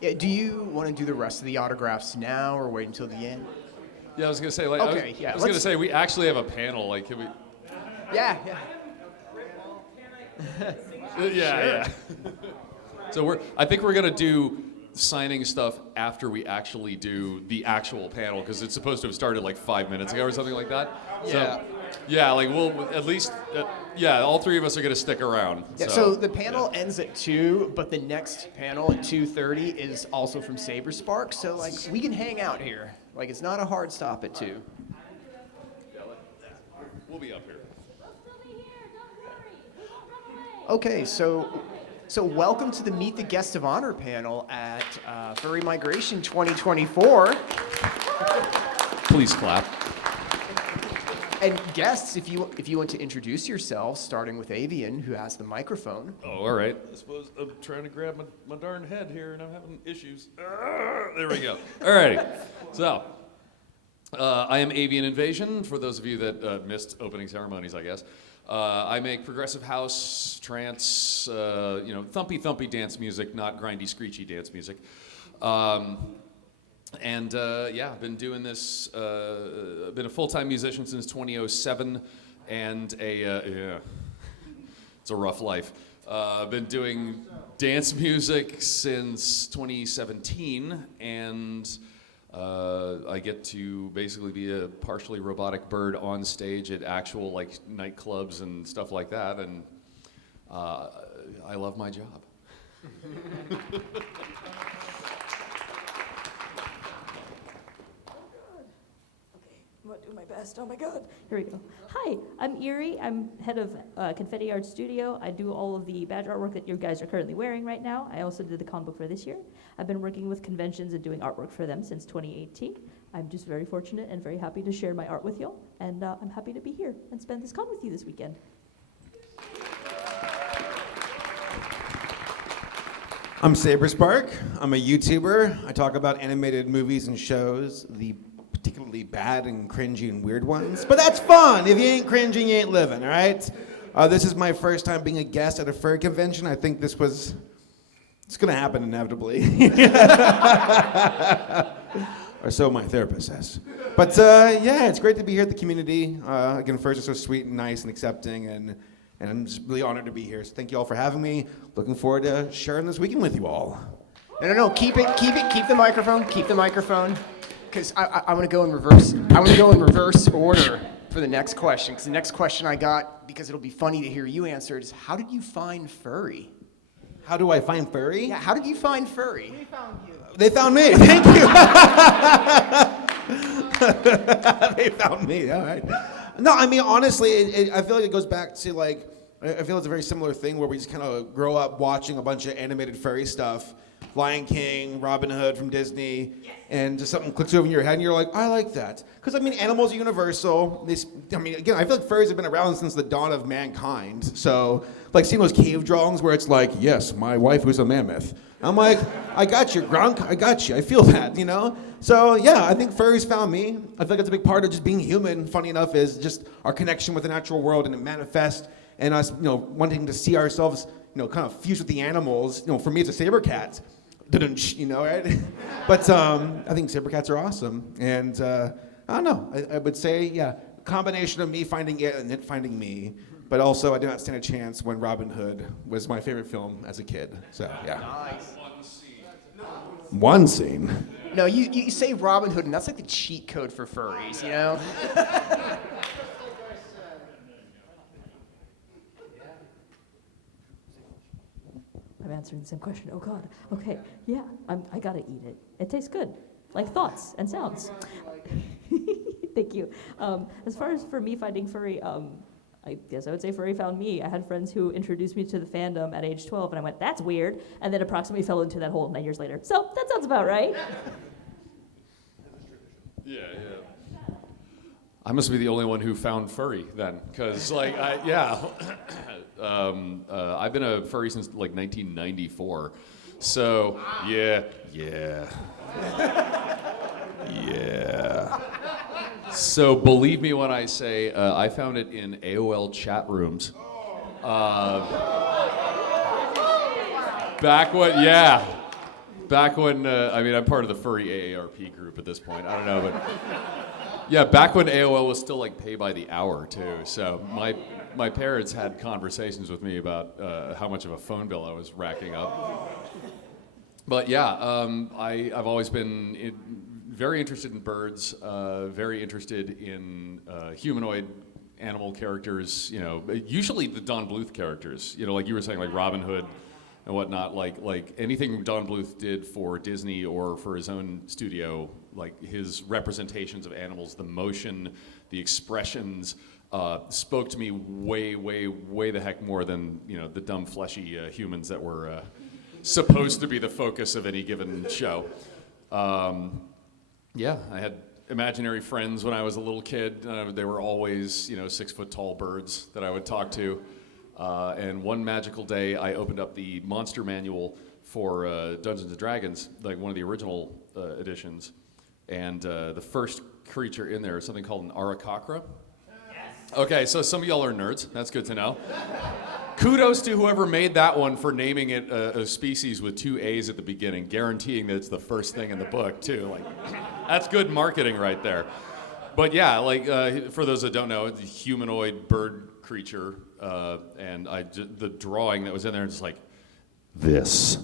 Yeah, do you want to do the rest of the autographs now or wait until the end? Yeah, I was gonna say like. Okay, I was gonna say we actually have a panel. Like, can we? Yeah. Yeah. So I think we're gonna do signing stuff after we actually do the actual panel because it's supposed to have started like 5 minutes ago or something like that. Yeah. So, yeah, like we'll at least. All three of us are gonna stick around. Yeah, so the panel ends at 2, but the next panel at 2:30 is also from Saber Spark. So like we can hang out here. Like it's not a hard stop at 2. We'll be up here. Okay, so welcome to the Meet the Guest of Honor panel at Furry Migration 2024. Please clap. And guests, if you want to introduce yourselves, starting with Avian, who has the microphone. Oh, all right. I suppose I'm trying to grab my darn head here, and I'm having issues. There we go. All righty. So, I am Avian Invasion, for those of you that missed opening ceremonies, I guess. I make progressive house, trance, thumpy dance music, not grindy, screechy dance music. I've been doing this, been a full-time musician since 2007, and it's a rough life. I've been doing dance music since 2017, and I get to basically be a partially robotic bird on stage at actual like nightclubs and stuff like that, and I love my job. I'm gonna do my best. Oh my God. Here we go. Hi, I'm Erie. I'm head of Confetti Art Studio. I do all of the badge artwork that you guys are currently wearing right now. I also did the comic book for this year. I've been working with conventions and doing artwork for them since 2018. I'm just very fortunate and very happy to share my art with y'all. And I'm happy to be here and spend this con with you this weekend. I'm Saber Spark. I'm a YouTuber. I talk about animated movies and shows, the particularly bad and cringy and weird ones. But that's fun. If you ain't cringing, you ain't living, all right? This is my first time being a guest at a furry convention. I think it's going to happen inevitably. Or so my therapist says. But it's great to be here at the community. Again, first, it's so sweet and nice and accepting, and I'm just really honored to be here. So thank you all for having me. Looking forward to sharing this weekend with you all. No, keep the microphone. Because I want to go in reverse. I want to go in reverse order for the next question. Because the next question I got, because it'll be funny to hear you answer, is how did you find Furry? How do I find Furry? Yeah, how did you find Furry? We found you. They found me. Thank you. They found me. All right. No, I mean honestly, I feel like it goes back to like I feel it's a very similar thing where we just kind of grow up watching a bunch of animated furry stuff. Lion King, Robin Hood from Disney, and just something clicks over in your head and you're like, I like that. Because I mean, animals are universal. Again, I feel like furries have been around since the dawn of mankind. So, like seeing those cave drawings where it's like, yes, my wife was a mammoth. I'm like, I got you, Grunk, I got you. I feel that, you know? So yeah, I think furries found me. I feel like it's a big part of just being human, funny enough, is just our connection with the natural world and it manifests and us, wanting to see ourselves, kind of fuse with the animals. For me, it's a saber cat. Right? But I think saber cats are awesome. And I don't know, I would say, yeah, a combination of me finding it and it finding me. But also, I did not stand a chance when Robin Hood was my favorite film as a kid. So, yeah. Nice. One scene. No, you say Robin Hood, and that's like the cheat code for furries, you know? I'm answering the same question. Oh God. Okay. Yeah. I gotta eat it. It tastes good, like thoughts and sounds. Thank you. As far as for me finding Furry, I guess I would say Furry found me. I had friends who introduced me to the fandom at age 12, and I went, "That's weird," and then approximately fell into that hole 9 years later. So that sounds about right. Yeah. I must be the only one who found Furry then, because I've been a furry since like 1994. So yeah. So believe me when I say I found it in AOL chat rooms. Back when, back when, I'm part of the Furry AARP group at this point. I don't know, but yeah, back when AOL was still like pay by the hour too. So my parents had conversations with me about how much of a phone bill I was racking up. But yeah, I've always been very interested in birds, very interested in humanoid animal characters, usually the Don Bluth characters, like you were saying, like Robin Hood and whatnot, like anything Don Bluth did for Disney or for his own studio, like his representations of animals, the motion, the expressions, spoke to me way, way, way the heck more than, the dumb fleshy humans that were supposed to be the focus of any given show. Yeah, I had imaginary friends when I was a little kid. They were always, 6-foot tall birds that I would talk to. And one magical day, I opened up the monster manual for Dungeons & Dragons, like one of the original editions. And the first creature in there is something called an Arakakra. Yes. Okay, so some of y'all are nerds. That's good to know. Kudos to whoever made that one for naming it a species with 2 A's at the beginning, guaranteeing that it's the first thing in the book, too. Like, that's good marketing right there. But yeah, for those that don't know, it's a humanoid bird creature, and the drawing that was in there is like, this.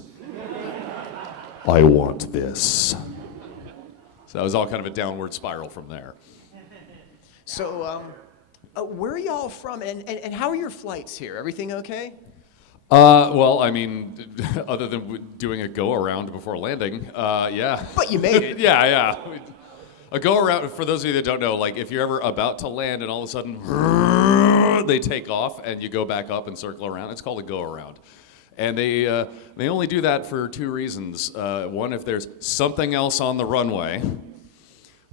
I want this. So that was all kind of a downward spiral from there. So, where are y'all from, and how are your flights here? Everything okay? Well, other than doing a go-around before landing, yeah. But you made it. Yeah. A go-around, for those of you that don't know, like if you're ever about to land and all of a sudden they take off and you go back up and circle around, it's called a go-around. And they only do that for 2 reasons. One, if there's something else on the runway,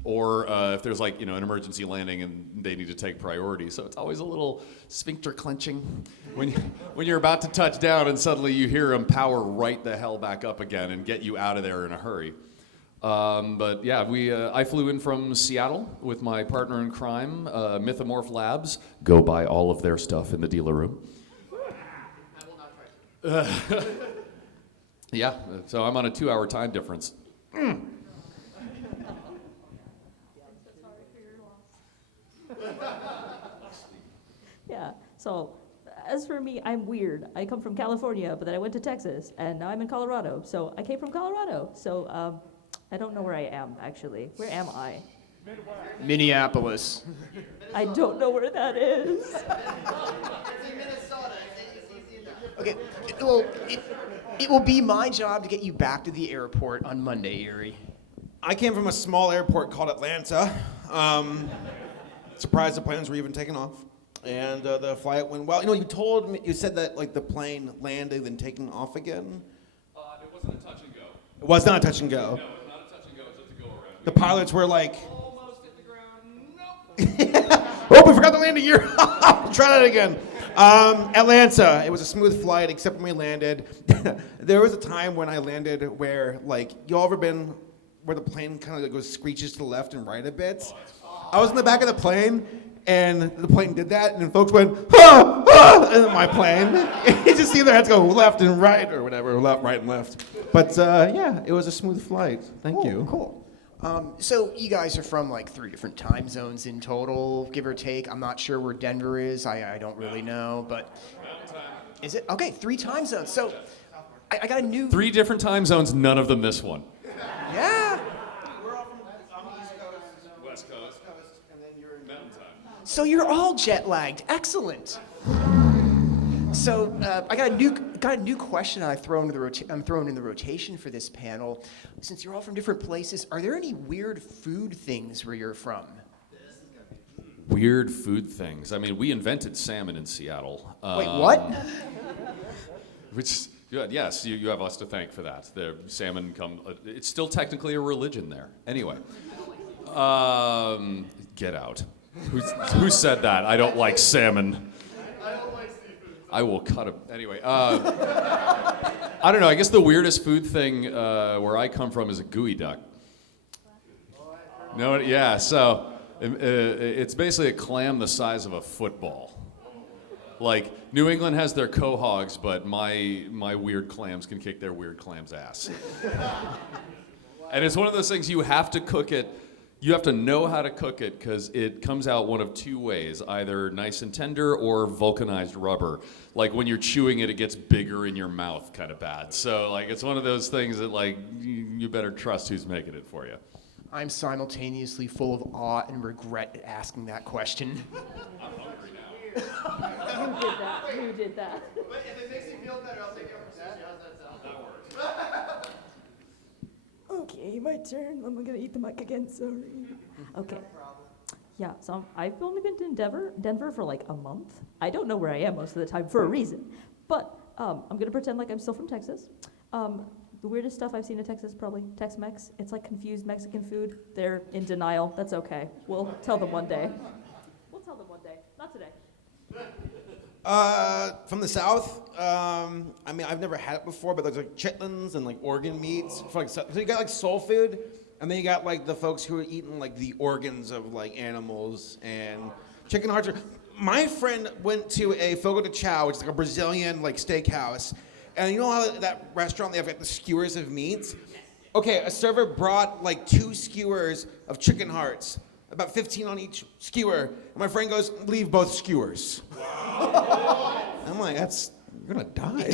or if there's an emergency landing and they need to take priority. So it's always a little sphincter clenching when you're about to touch down and suddenly you hear them power right the hell back up again and get you out of there in a hurry. But yeah, I flew in from Seattle with my partner in crime, Mythomorph Labs. Go buy all of their stuff in the dealer room. I will not try to. Yeah, so I'm on a 2-hour time difference. Yeah, so as for me, I'm weird. I come from California, but then I went to Texas, and now I'm in Colorado. So I came from Colorado. So I don't know where I am, actually. Where am I? Minneapolis. I don't know where that is. Okay, well, it will be my job to get you back to the airport on Monday, Erie. I came from a small airport called Atlanta. Surprised the planes were even taking off. And the flight went well. You said that the plane landed and taking off again. It wasn't a touch and go. It was not a touch and go. No, it's not a touch and go. It's just a go around. The pilots were like, Almost hit the ground. Nope. oh, we forgot to land here. Try that again. Atlanta. It was a smooth flight, except when we landed. There was a time when I landed where, you all ever been where the plane kind of goes screeches to the left and right a bit? I was in the back of the plane, and the plane did that, and then folks went, ah, ah, in my plane. You just see their heads go left and right, or whatever, left, right, and left. But yeah, it was a smooth flight. Thank you. Cool. So you guys are from 3 different time zones in total, give or take. I'm not sure where Denver is. I don't really know, but is it? Okay, 3 time zones. So I got a new... 3 different time zones, none of them this one. Yeah. We're all from the East Coast, West Coast. and then you're in Mountain time. So you're all jet lagged. Excellent. So I got a new question I'm throwing in the rotation for this panel. Since you're all from different places, are there any weird food things where you're from? Weird food things. We invented salmon in Seattle. Wait, what? Which, yes, you have us to thank for that. The salmon it's still technically a religion there. Anyway, get out. Who said that? I don't like salmon. I will cut him. Anyway, I don't know. I guess the weirdest food thing where I come from is a gooey duck. No, yeah. So it's basically a clam the size of a football. Like, New England has their quahogs, but my weird clams can kick their weird clams' ass. And it's one of those things you have to cook it. You have to know how to cook it because it comes out one of two ways, either nice and tender or vulcanized rubber. Like when you're chewing it, it gets bigger in your mouth kind of bad. So like it's one of those things that like you better trust who's making it for you. I'm simultaneously full of awe and regret at asking that question. I'm hungry now. Who did that? But if it makes you feel better, I'll take it over sushi. How's that sound? That works. Okay, my turn. I'm gonna eat the mic again, sorry. Okay. Yeah, so I've only been to Denver for like a month. I don't know where I am most of the time for a reason. But I'm gonna pretend like I'm still from Texas. The weirdest stuff I've seen in Texas, probably Tex-Mex. It's like confused Mexican food. They're in denial. That's okay. We'll tell them one day. We'll tell them one day. Not today. From the South, I mean, I've never had it before, but there's like chitlins and like organ meats. So you got like soul food, and then you got like the folks who are eating like the organs of like animals and chicken hearts. My friend went to a Fogo de Chao, which is like a Brazilian like steakhouse, and you know how that restaurant they have like the skewers of meats? Okay, a server brought like 2 skewers of chicken hearts. About 15 on each skewer. And my friend goes, leave both skewers. I'm like, you're gonna die.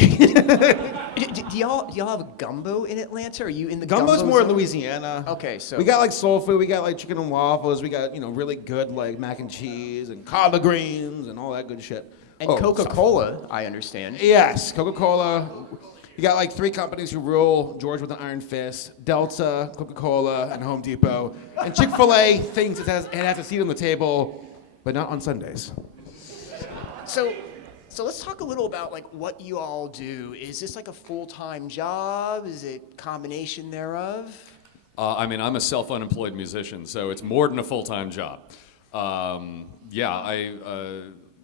Do y'all have a gumbo in Atlanta? Are you in the Gumbo's gumbo more in zone? Louisiana. Okay, so we got like soul food, we got like chicken and waffles, we got, really good like mac and cheese and collard greens and all that good shit. and Coca-Cola, I understand. Yes, Coca-Cola. You got like 3 companies who rule George with an iron fist: Delta, Coca-Cola, and Home Depot. And Chick-fil-A thinks it has a seat on the table, but not on Sundays. So let's talk a little about like what you all do. Is this like a full-time job? Is it combination thereof? I'm a self-unemployed musician, so it's more than a full-time job.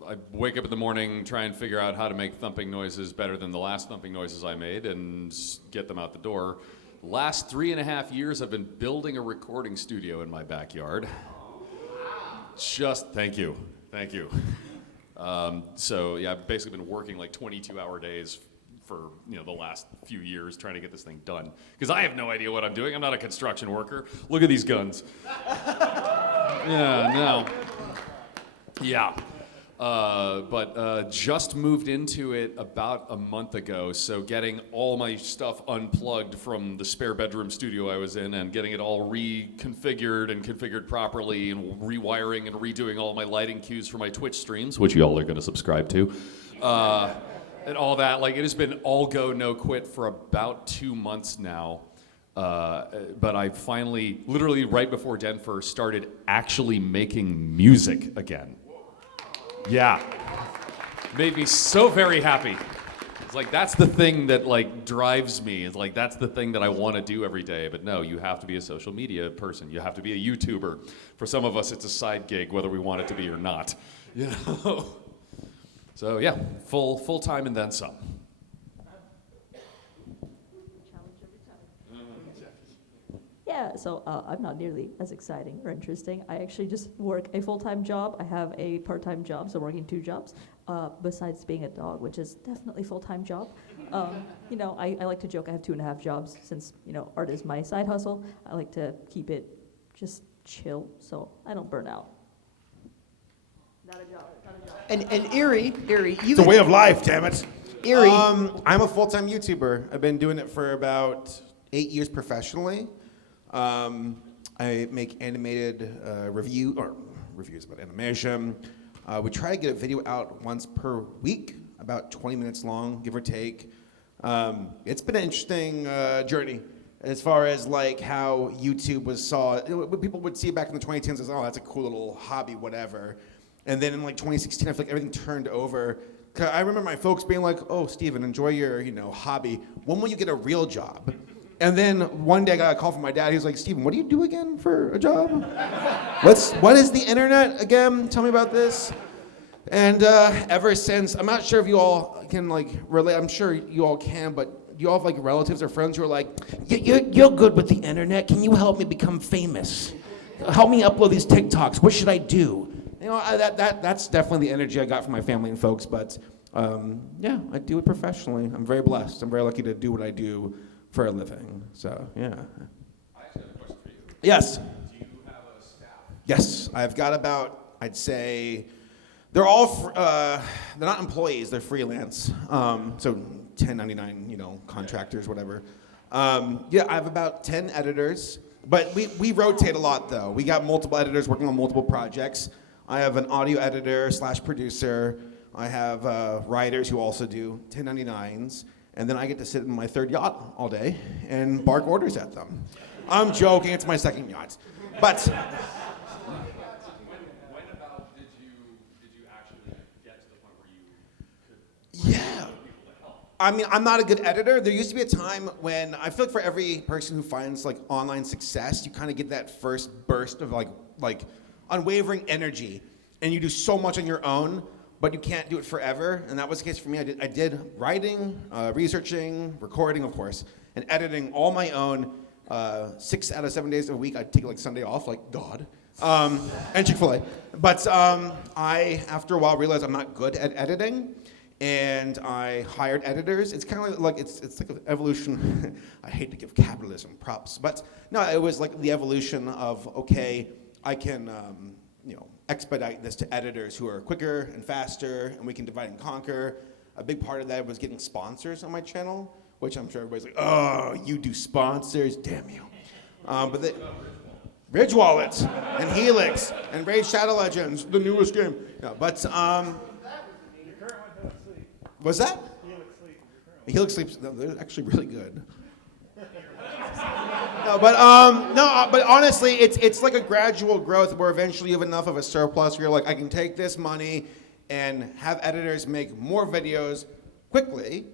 I wake up in the morning, try and figure out how to make thumping noises better than the last thumping noises I made, and get them out the door. Last 3.5 years, I've been building a recording studio in my backyard. Thank you. I've basically been working like 22-hour days for the last few years trying to get this thing done. Because I have no idea what I'm doing. I'm not a construction worker. Look at these guns. But just moved into it about a month ago, so getting all my stuff unplugged from the spare bedroom studio I was in and getting it all reconfigured and configured properly and rewiring and redoing all my lighting cues for my Twitch streams, which y'all are going to subscribe to, and all that. Like, it has been all go, no quit for about 2 months now. But I finally, literally right before Denver, started actually making music again. Yeah. Made me so very happy. It's like, that's the thing that like drives me. It's like, that's the thing that I want to do every day. But no, you have to be a social media person. You have to be a YouTuber. For some of us, it's a side gig, whether we want it to be or not. So yeah, full time and then some. Yeah, so I'm not nearly as exciting or interesting. I actually just work a full-time job. I have a part-time job, so working 2 jobs, besides being a dog, which is definitely a full-time job. I like to joke I have 2.5 jobs since, art is my side hustle. I like to keep it just chill so I don't burn out. Not a job. And Erie, It's a way of life, damn it. Erie. I'm a full-time YouTuber. I've been doing it for about 8 years professionally. I make animated reviews about animation. We try to get a video out once per week, about 20 minutes long, give or take. It's been an interesting journey as far as like how YouTube people would see it back in the 2010s as, oh, that's a cool little hobby, whatever. And then in like 2016, I feel like everything turned over. 'Cause I remember my folks being like, oh, Steven, enjoy your hobby. When will you get a real job? And then one day I got a call from my dad. He was like, Steven, what do you do again for a job? What is the internet again? Tell me about this. And ever since, I'm not sure if you all can like relate. I'm sure you all can, but do you all have like relatives or friends who are like, you're good with the internet. Can you help me become famous? Help me upload these TikToks. What should I do? that's definitely the energy I got from my family and folks. But yeah, I do it professionally. I'm very blessed. I'm very lucky to do what I do for a living. So yeah. I actually have a question for you. Yes. Do you have a staff? Yes, I've got about, I'd say, they're all they're not employees. They're freelance. So 1099, contractors, whatever. Yeah, I have about 10 editors. But we rotate a lot, though. We got multiple editors working on multiple projects. I have an audio editor / producer. I have writers who also do 1099s. And then I get to sit in my third yacht all day and bark orders at them. I'm joking. It's my second yacht. But When about did you actually get to the point where you could yeah. I mean, I'm not a good editor. There used to be a time when I feel like for every person who finds like online success, you kind of get that first burst of like unwavering energy, and you do so much on your own, but you can't do it forever. And that was the case for me. I did writing, researching, recording, of course, and editing all my own. 6 out of 7 days a week, I'd take like Sunday off, like God, and Chick-fil-A. But I, after a while, realized I'm not good at editing. And I hired editors. It's kind of like it's like an evolution. I hate to give capitalism props, but no, it was like the evolution of okay, I can expedite this to editors who are quicker and faster, and we can divide and conquer. A big part of that was getting sponsors on my channel, which I'm sure everybody's like, oh, you do sponsors, damn you. But they, Ridge Wallet and Helix and Raid Shadow Legends, the newest game. No, but what's that? Helix Sleeps. No, they're actually really good. But honestly, it's like a gradual growth where eventually you have enough of a surplus where you're like, I can take this money and have editors make more videos quickly.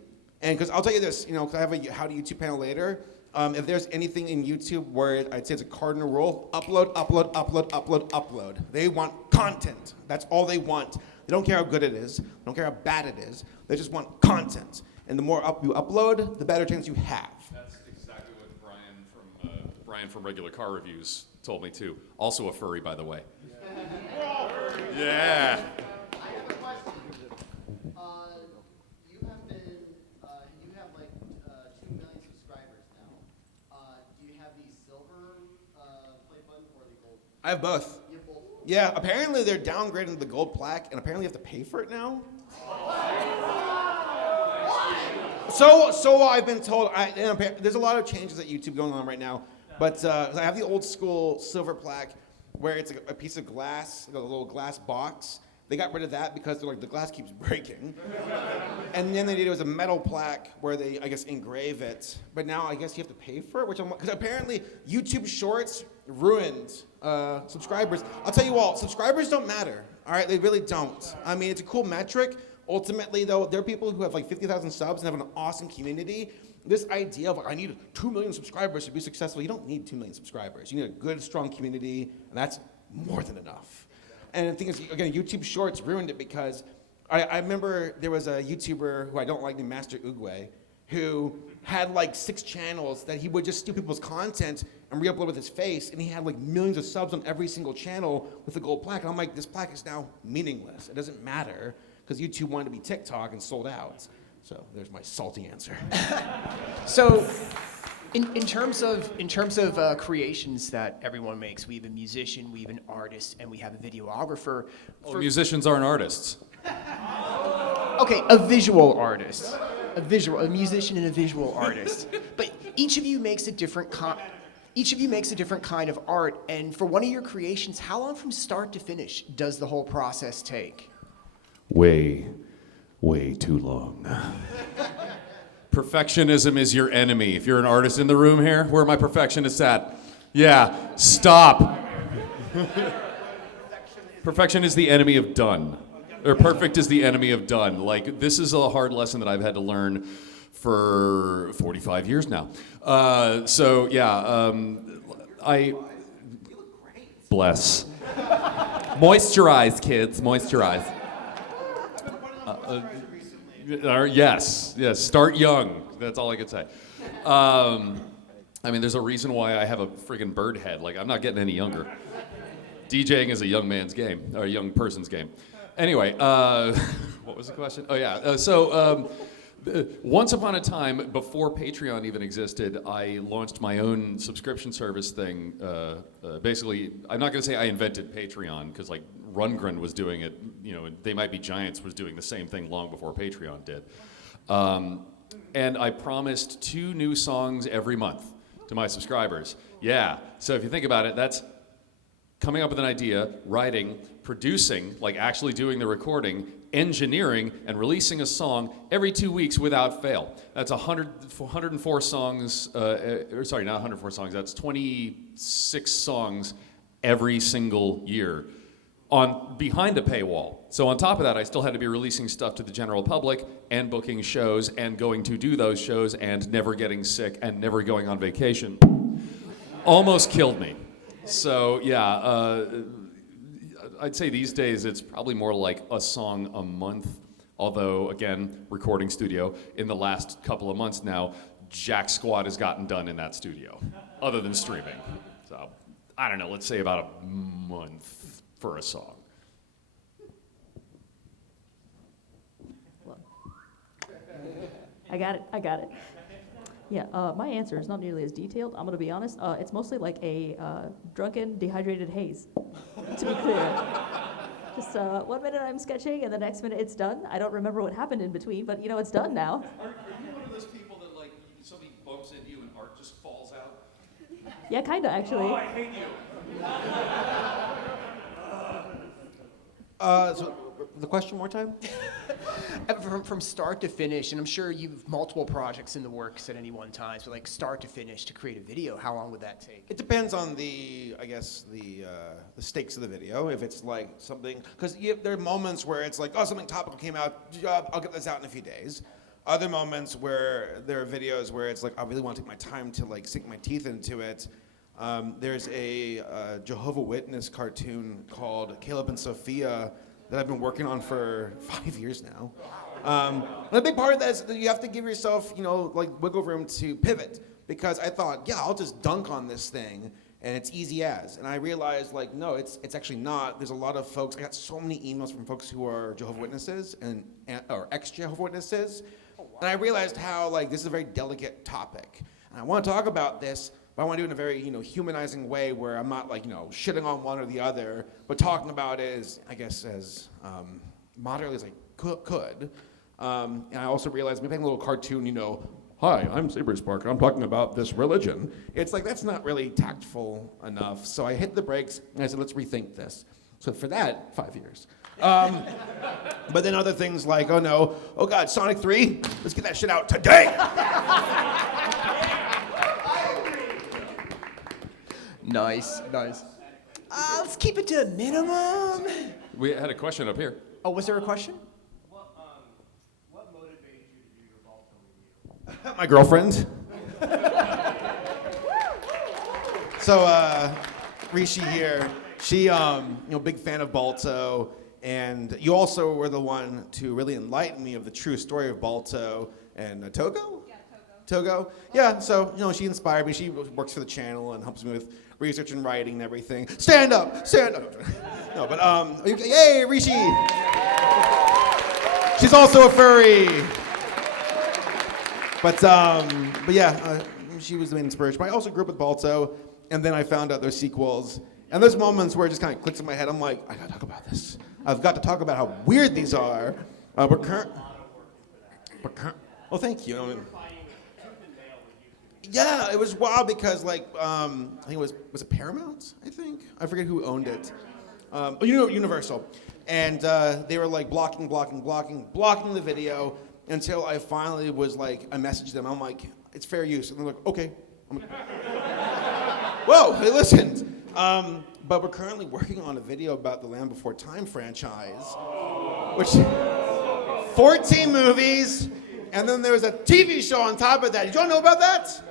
And because I'll tell you this, because I have a How to YouTube panel later. If there's anything in YouTube where I'd say it's a cardinal rule, upload, upload, upload, upload, upload. They want content. That's all they want. They don't care how good it is. They don't care how bad it is. They just want content. And the more you upload, the better chance you have. That's exactly what Brian from Regular Car Reviews told me too. Also a furry, by the way. Yeah. I have a question. You have like 2 million subscribers now. Do you have the silver play button or the gold? I have both. You have both? Yeah, apparently they're downgrading the gold plaque, and apparently you have to pay for it now. So I've been told. There's a lot of changes at YouTube going on right now, but I have the old school silver plaque where it's a piece of glass, a little glass box. They got rid of that because they're like the glass keeps breaking, and then they did it was a metal plaque where they I guess engrave it. But now I guess you have to pay for it, which because apparently YouTube Shorts ruined subscribers. I'll tell you all, subscribers don't matter. All right, they really don't. I mean, it's a cool metric. Ultimately, though, there are people who have like 50,000 subs and have an awesome community. This idea of like, I need 2 million subscribers to be successful. You don't need 2 million subscribers. You need a good, strong community, and that's more than enough. And the thing is, again, YouTube Shorts ruined it because I remember there was a YouTuber who I don't like named Master Oogway who had like 6 channels that he would just steal people's content and re-upload with his face, and he had like millions of subs on every single channel with the gold plaque. And I'm like, this plaque is now meaningless. It doesn't matter because YouTube wanted to be TikTok and sold out. So there's my salty answer. So, in terms of creations that everyone makes, we have a musician, we have an artist, and we have a videographer. Well, musicians aren't artists. Okay, a visual artist, a musician and a visual artist. But each of you makes a different kind of art. And for one of your creations, how long from start to finish does the whole process take? Way too long. Perfectionism is your enemy. If you're an artist in the room here, where are my perfectionists at? Yeah, stop. Perfection is the enemy of done. Or perfect is the enemy of done. Like, this is a hard lesson that I've had to learn for 45 years now. I bless. Moisturize, kids, moisturize. Yes, start young. That's all I could say. I mean, there's a reason why I have a friggin' bird head. Like, I'm not getting any younger. DJing is a young man's game, or a young person's game. Anyway, what was the question? Oh yeah, once upon a time, before Patreon even existed, I launched my own subscription service thing. Basically, I'm not going to say I invented Patreon, because like Rundgren was doing it, you know, They Might Be Giants was doing the same thing long before Patreon did. And I promised 2 new songs every month to my subscribers. Yeah, so if you think about it, that's coming up with an idea, writing, producing, like actually doing the recording, engineering, and releasing a song every 2 weeks without fail. That's 104 songs, sorry, not 104 songs, that's 26 songs every single year on behind a paywall. So on top of that, I still had to be releasing stuff to the general public and booking shows and going to do those shows and never getting sick and never going on vacation. Almost killed me. So yeah, I'd say these days it's probably more like a song a month. Although again, recording studio, in the last couple of months now, jack squat has gotten done in that studio, other than streaming. So I don't know, let's say about a month for a song. I got it. Yeah, my answer is not nearly as detailed. I'm going to be honest. It's mostly like a drunken, dehydrated haze, to be clear. Just 1 minute I'm sketching, and the next minute it's done. I don't remember what happened in between, but, you know, it's done now. Are you one of those people that, like, somebody bumps into you and art just falls out? Yeah, kind of, actually. Oh, I hate you. So the question more time? From start to finish, and I'm sure you've multiple projects in the works at any one time, so like start to finish to create a video, how long would that take? It depends on the stakes of the video. If it's like something, because there are moments where it's like, oh, something topical came out, I'll get this out in a few days. Other moments where there are videos where it's like, I really want to take my time to like sink my teeth into it. There's a Jehovah's Witness cartoon called Caleb and Sophia that I've been working on for 5 years now. And a big part of that is that you have to give yourself, you know, like wiggle room to pivot. Because I thought, yeah, I'll just dunk on this thing, and it's easy as. And I realized, like, no, it's actually not. There's a lot of folks. I got so many emails from folks who are Jehovah's Witnesses or ex-Jehovah's Witnesses. And I realized how, like, this is a very delicate topic. And I want to talk about this, but I want to do it in a very, you know, humanizing way where I'm not, like, you know, shitting on one or the other, but talking about it as, I guess, as moderately as I could. And I also realized maybe a little cartoon, you know, hi, I'm Saberspark, I'm talking about this religion. It's like, that's not really tactful enough. So I hit the brakes, and I said, let's rethink this. So for that, 5 years. But then other things like, oh God, Sonic 3, let's get that shit out today. Nice. Let's keep it to a minimum. We had a question up here. Oh, was there a question? What motivated you to do your Balto review? My girlfriend. So, Rishi here, she, big fan of Balto, and you also were the one to really enlighten me of the true story of Balto and Togo? Yeah, Togo. Yeah, so, she inspired me. She works for the channel and helps me with research and writing and everything. Stand up. No, but, yay, Rishi. She's also a furry. But yeah, she was the main inspiration. But I also grew up with Balto, and then I found out there's sequels. And there's moments where it just kind of clicks in my head. I'm like, I gotta talk about this. I've got to talk about how weird these are. Well, thank you. Yeah, it was wild because I think it was it Paramount? I think I forget who owned it. Universal, and they were like blocking the video until I finally was like, I messaged them. I'm like, it's fair use, and they're like, okay. I'm like, whoa, they listened. But we're currently working on a video about the Land Before Time franchise, which 14 movies, and then there's a TV show on top of that. Did y'all know about that?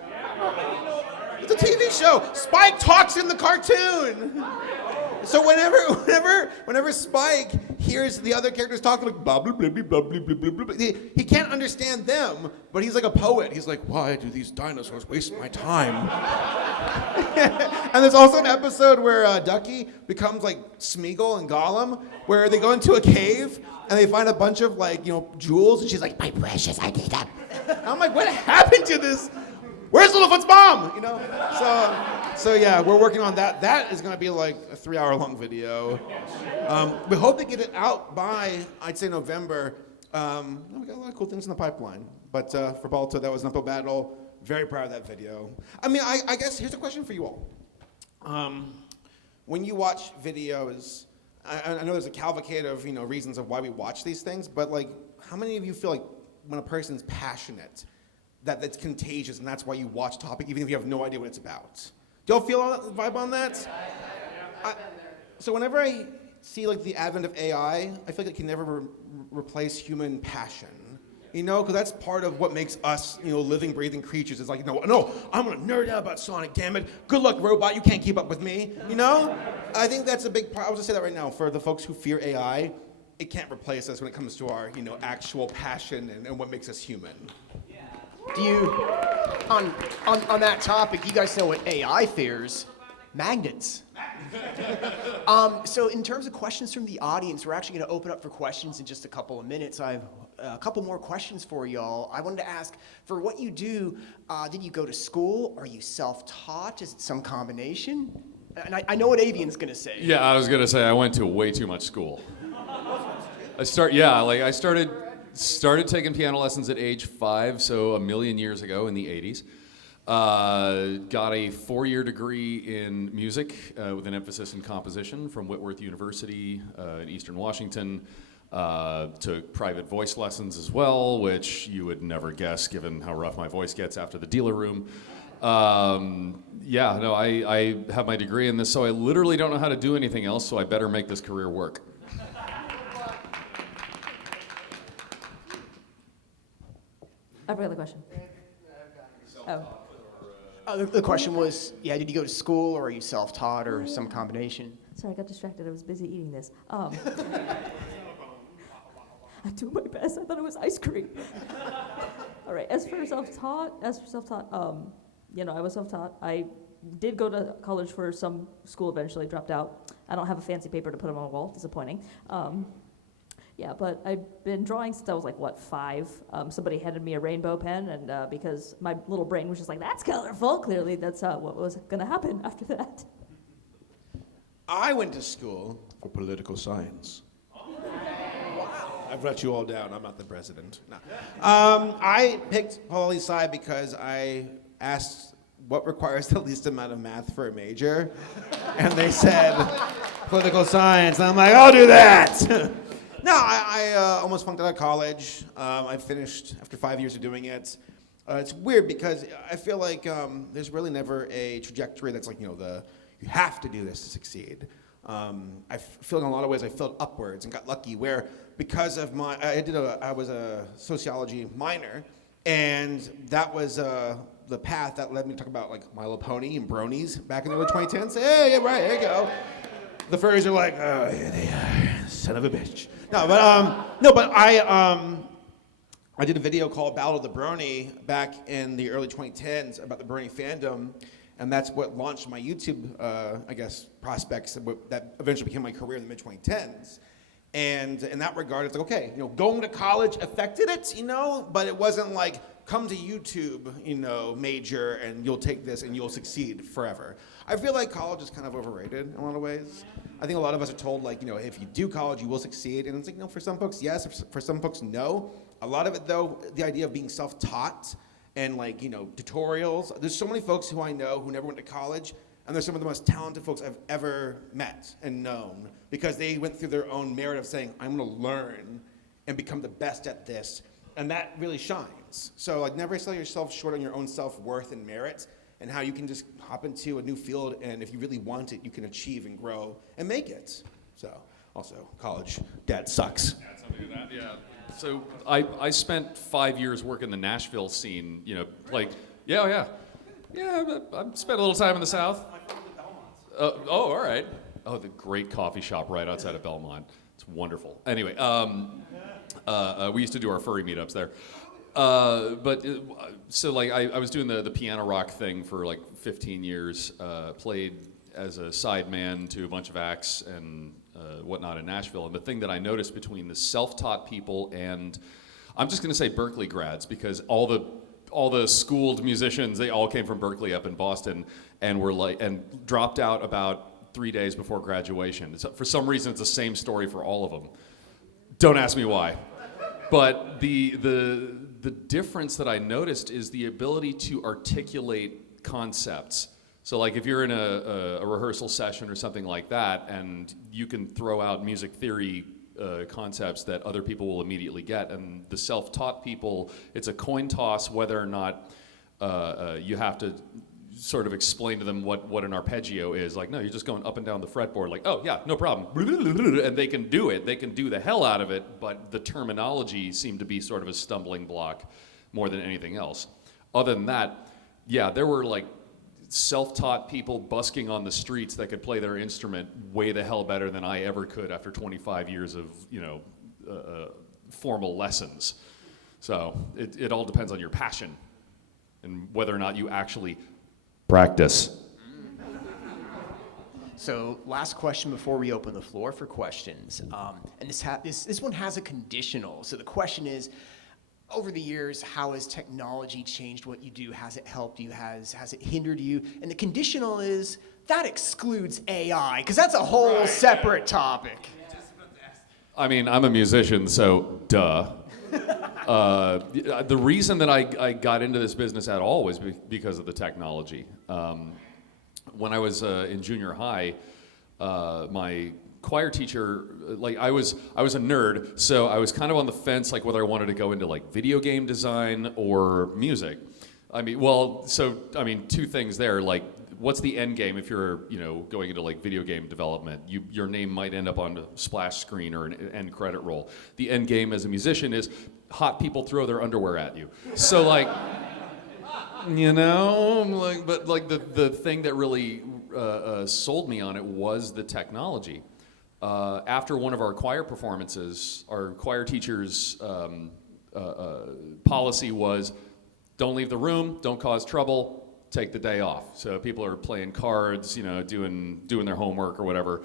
It's a TV show. Spike talks in the cartoon. So whenever Spike hears the other characters talking like blah blah blah blah blah blah blah blah, he can't understand them, but he's like a poet. He's like, why do these dinosaurs waste my time? And there's also an episode where Ducky becomes like Smeagol and Gollum, where they go into a cave and they find a bunch of like, jewels, and she's like, my precious, I need them. I'm like, what happened to this? Where's Littlefoot's mom? So yeah, we're working on that. That is gonna be like a 3-hour-long video. We hope to get it out by, I'd say, November. We got a lot of cool things in the pipeline. But for Balto, that was an uphill battle. Very proud of that video. I mean, I guess here's a question for you all. When you watch videos, I know there's a cavalcade of reasons of why we watch these things, but like, how many of you feel like when a person's passionate, that's contagious, and that's why you watch a topic, even if you have no idea what it's about? Do y'all feel all that vibe on that? So whenever I see like the advent of AI, I feel like it can never replace human passion. Because that's part of what makes us, living, breathing creatures. It's like, no, I'm gonna nerd out about Sonic, damn it. Good luck, robot, you can't keep up with me, I think that's a big part. I was gonna say that right now, for the folks who fear AI, it can't replace us when it comes to our, actual passion and what makes us human. Do you, on that topic, you guys know what AI fears? Magnets. So in terms of questions from the audience, we're actually going to open up for questions in just a couple of minutes. I have a couple more questions for y'all. I wanted to ask, for what you do, did you go to school? Are you self-taught? Is it some combination? And I know what Avian's going to say. Yeah, I was gonna say I went to way too much school. I started taking piano lessons at age 5, so a million years ago in the 80s. Got a 4-year degree in music with an emphasis in composition from Whitworth University in Eastern Washington. Took private voice lessons as well, which you would never guess given how rough my voice gets after the dealer room. I have my degree in this, so I literally don't know how to do anything else, so I better make this career work. I forgot the question. The question was, did you go to school, or are you self-taught, or some combination? Sorry, I got distracted. I was busy eating this. I do my best. I thought it was ice cream. All right. As for self-taught, I was self-taught. I did go to college for some school. Eventually, dropped out. I don't have a fancy paper to put them on the wall. Disappointing. But I've been drawing since I was 5. Somebody handed me a rainbow pen, and because my little brain was just like, that's colorful, clearly that's what was going to happen after that. I went to school for political science. I've let you all down. I'm not the president. No. I picked poli-sci because I asked what requires the least amount of math for a major, and they said political science, and I'm like, I'll do that. No, I almost flunked out of college. I finished after 5 years of doing it. It's weird because I feel like there's really never a trajectory that's like, you have to do this to succeed. I feel in a lot of ways I felt upwards and got lucky where because of I was a sociology minor, and that was the path that led me to talk about like My Little Pony and bronies back in the early 2010s. Hey, yeah, right, there you go. The furries are like, oh, here they are, son of a bitch. But I did a video called Battle of the Brony back in the early 2010s about the Brony fandom, and that's what launched my YouTube, prospects that eventually became my career in the mid-2010s. And in that regard, it's like, okay, going to college affected it, but it wasn't like, come to YouTube, major, and you'll take this and you'll succeed forever. I feel like college is kind of overrated in a lot of ways. I think a lot of us are told, like, if you do college, you will succeed. And it's like, for some folks, yes. For some folks, no. A lot of it, though, the idea of being self-taught and, like, tutorials. There's so many folks who I know who never went to college, and they're some of the most talented folks I've ever met and known because they went through their own merit of saying, I'm going to learn and become the best at this. And that really shines. So, like, never sell yourself short on your own self-worth and merit, and how you can just hop into a new field, and if you really want it, you can achieve and grow and make it. So, also, college, dad sucks. Yeah, something like that, yeah. So I spent 5 years working the Nashville scene, Yeah, I spent a little time in the South. All right. Oh, the great coffee shop right outside of Belmont. It's wonderful. Anyway, we used to do our furry meetups there. So like I was doing the piano rock thing for like 15 years. Played as a sideman to a bunch of acts and whatnot in Nashville. And the thing that I noticed between the self-taught people and I'm just going to say Berkeley grads because all the schooled musicians, they all came from Berkeley up in Boston and were like and dropped out about 3 days before graduation. For some reason, it's the same story for all of them. Don't ask me why. But the difference that I noticed is the ability to articulate concepts. So like if you're in a rehearsal session or something like that, and you can throw out music theory concepts that other people will immediately get, and the self-taught people, it's a coin toss whether or not you have to sort of explain to them what an arpeggio is. Like, no, you're just going up and down the fretboard. Like, oh yeah, no problem. And they can do it. They can do the hell out of it, but the terminology seemed to be sort of a stumbling block more than anything else. Other than that, yeah, there were like self-taught people busking on the streets that could play their instrument way the hell better than I ever could after 25 years of, formal lessons. So it all depends on your passion and whether or not you actually practice. So last question before we open the floor for questions. And this one has a conditional. So the question is, over the years, how has technology changed what you do? Has it helped you? Has it hindered you? And the conditional is, that excludes AI, because that's a whole separate topic. I mean, I'm a musician, so duh. The reason that I got into this business at all was because of the technology. When I was in junior high, my choir teacher, like I was a nerd, so I was kind of on the fence, like whether I wanted to go into like video game design or music. Two things there. Like, what's the end game if you're, going into like video game development? Your name might end up on a splash screen or an end credit roll. The end game as a musician is hot people throw their underwear at you. So like, the thing that really sold me on it was the technology. After one of our choir performances, our choir teacher's policy was, don't leave the room, don't cause trouble, take the day off. So people are playing cards, doing their homework or whatever.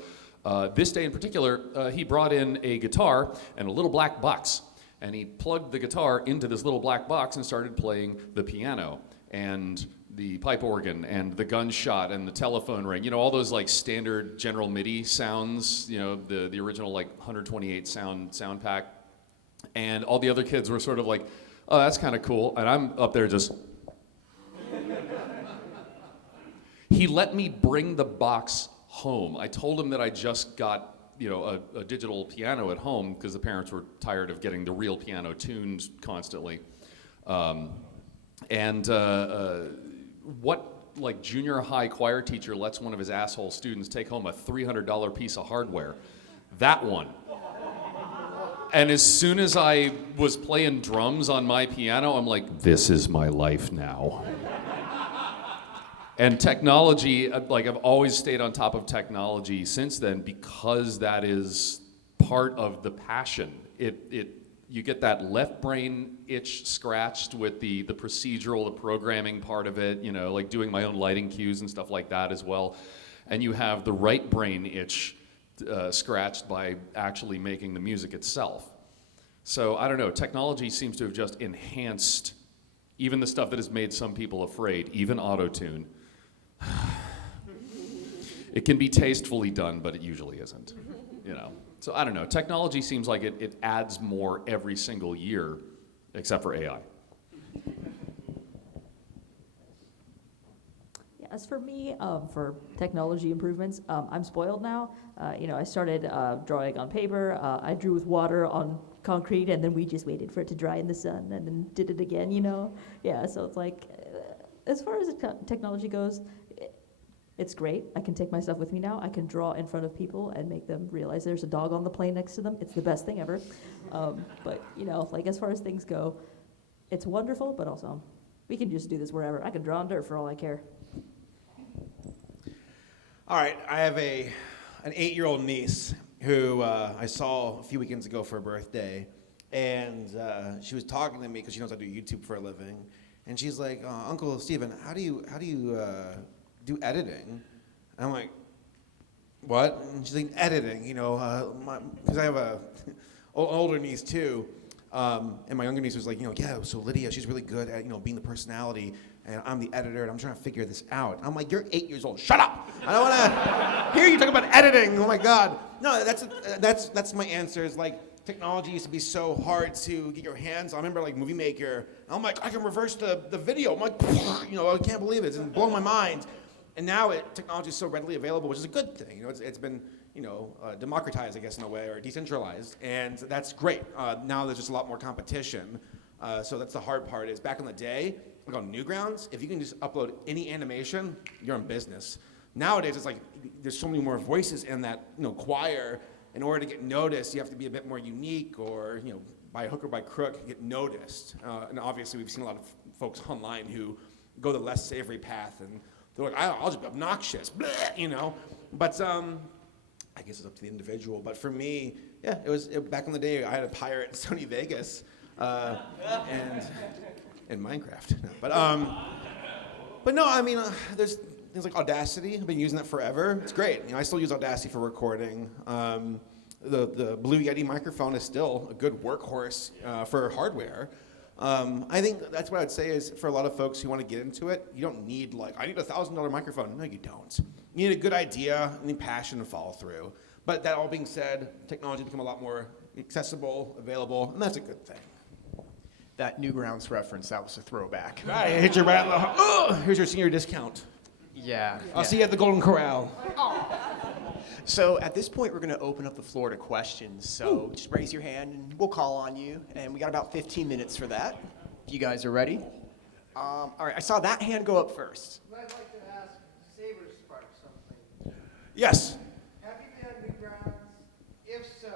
This day in particular, he brought in a guitar and a little black box. And he plugged the guitar into this little black box and started playing the piano and the pipe organ and the gunshot and the telephone ring, all those like standard General MIDI sounds, the original like 128 sound pack. And all the other kids were sort of like, oh, that's kind of cool. And I'm up there just. He let me bring the box home. I told him that I just got a digital piano at home because the parents were tired of getting the real piano tuned constantly. What like junior high choir teacher lets one of his asshole students take home a $300 piece of hardware? That one. And as soon as I was playing drums on my piano, I'm like, this is my life now. And technology, like I've always stayed on top of technology since then because that is part of the passion. You get that left brain itch scratched with the procedural, the programming part of it, like doing my own lighting cues and stuff like that as well. And you have the right brain itch scratched by actually making the music itself. So I don't know, technology seems to have just enhanced even the stuff that has made some people afraid, even auto-tune. It can be tastefully done, but it usually isn't, So I don't know. Technology seems like it adds more every single year, except for AI. Yeah, as for me, for technology improvements, I'm spoiled now. I started drawing on paper. I drew with water on concrete, and then we just waited for it to dry in the sun, and then did it again. Yeah. So it's like, as far as technology goes, it's great. I can take my stuff with me now. I can draw in front of people and make them realize there's a dog on the plane next to them. It's the best thing ever. But as far as things go, it's wonderful, but also we can just do this wherever. I can draw on dirt for all I care. All right, I have an 8-year-old niece who I saw a few weekends ago for her birthday, and she was talking to me because she knows I do YouTube for a living, and she's like, Uncle Steven, how do you do editing? And I'm like, what? And she's like, editing, you know, because I have a older niece too, and my younger niece was like, you know, yeah, so Lydia, she's really good at, you know, being the personality, and I'm the editor, and I'm trying to figure this out. I'm like, you're 8 years old. Shut up! I don't want to hear you talk about editing. Oh my God. No, that's my answer. Is like, technology used to be so hard to get your hands on. I remember like Movie Maker. I'm like, I can reverse the video. I'm like, you know, I can't believe it. It's blowing my mind. And now technology is so readily available, which is a good thing. You know, it's been, you know, democratized, I guess, in a way, or decentralized, and that's great. Now there's just a lot more competition. So that's the hard part. Is back in the day, like on Newgrounds, if you can just upload any animation, you're in business. Nowadays, it's like there's so many more voices in that, you know, choir. In order to get noticed, you have to be a bit more unique, or, you know, by hook or by crook, get noticed. And obviously, we've seen a lot of folks online who go the less savory path, and they're like, I'll just be obnoxious, bleh, you know. But I guess it's up to the individual. But for me, yeah, back in the day, I had a pirate Sony Vegas, and Minecraft. But no, I mean, there's things like Audacity. I've been using that forever. It's great. You know, I still use Audacity for recording. The Blue Yeti microphone is still a good workhorse for hardware. I think that's what I'd say is for a lot of folks who want to get into it, you don't need like, I need a $1,000 microphone. No, you don't. You need a good idea, you need passion and follow through. But that all being said, technology has become a lot more accessible, available, and that's a good thing. That Newgrounds reference, that was a throwback. I hit you right in the, here's your senior discount. Yeah. I'll see you at the Golden Corral. So at this point, we're going to open up the floor to questions. So just raise your hand, and we'll call on you. And we got about 15 minutes for that. If you guys are ready. All right, I saw that hand go up first. I'd like to ask Saber Spark something. Yes. Have you been on Newgrounds? If so,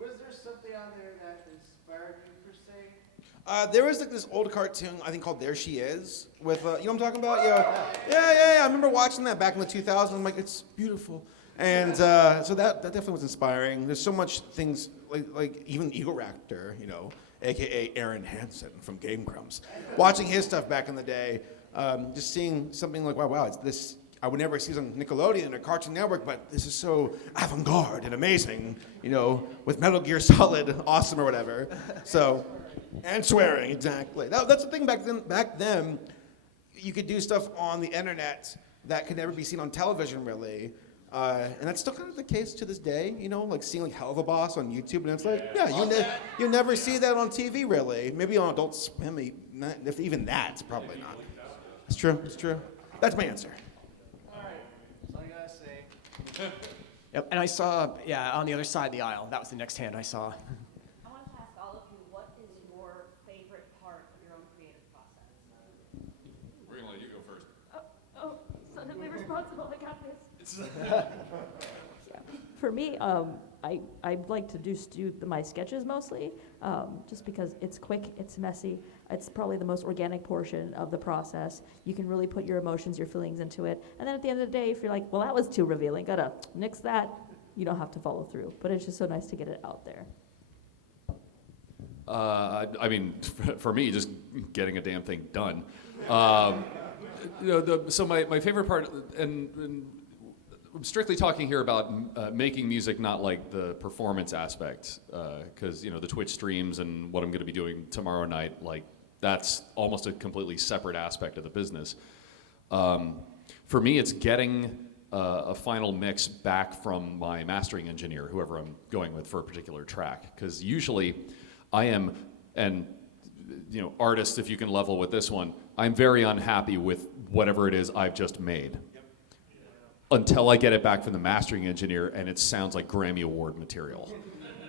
was there something on there that inspired you per se? There was like this old cartoon, I think called There She Is, with, you know what I'm talking about? Yeah. I remember watching that back in the 2000s. I'm like, it's beautiful. And so that definitely was inspiring. There's so much things, like even Eagle Raptor, you know, AKA Aaron Hansen from Game Grumps. Watching his stuff back in the day, just seeing something like, wow, it's this, I would never see this on Nickelodeon or Cartoon Network, but this is so avant-garde and amazing, you know, with Metal Gear Solid, awesome or whatever. So, and swearing, exactly. That's the thing back then, you could do stuff on the internet that could never be seen on television, really. And that's still kind of the case to this day, you know, like seeing like Hell of a Boss on YouTube, and it's like, yeah, you never see that on TV, really. Maybe on Adult Swim, if even that's probably not. It's true. That's my answer. All right, that's all I gotta say. Yep, and I saw, on the other side of the aisle. That was the next hand I saw. I wanted to ask all of you, what is your favorite part of your own creative process? We're gonna let you go first. Suddenly responsible, I got this. For me, I like to do my sketches mostly, just because it's quick, it's messy, it's probably the most organic portion of the process. You can really put your emotions, your feelings into it, and then at the end of the day, if you're like, well, that was too revealing, gotta nix that, you don't have to follow through. But it's just so nice to get it out there. I mean, for me, just getting a damn thing done. So my favorite part, and I'm strictly talking here about making music, not like the performance aspect, because the Twitch streams and what I'm going to be doing tomorrow night, like that's almost a completely separate aspect of the business. For me, it's getting a final mix back from my mastering engineer, whoever I'm going with for a particular track, because usually I am, and artist, if you can level with this one, I'm very unhappy with whatever it is I've just made. Until I get it back from the mastering engineer and it sounds like Grammy Award material.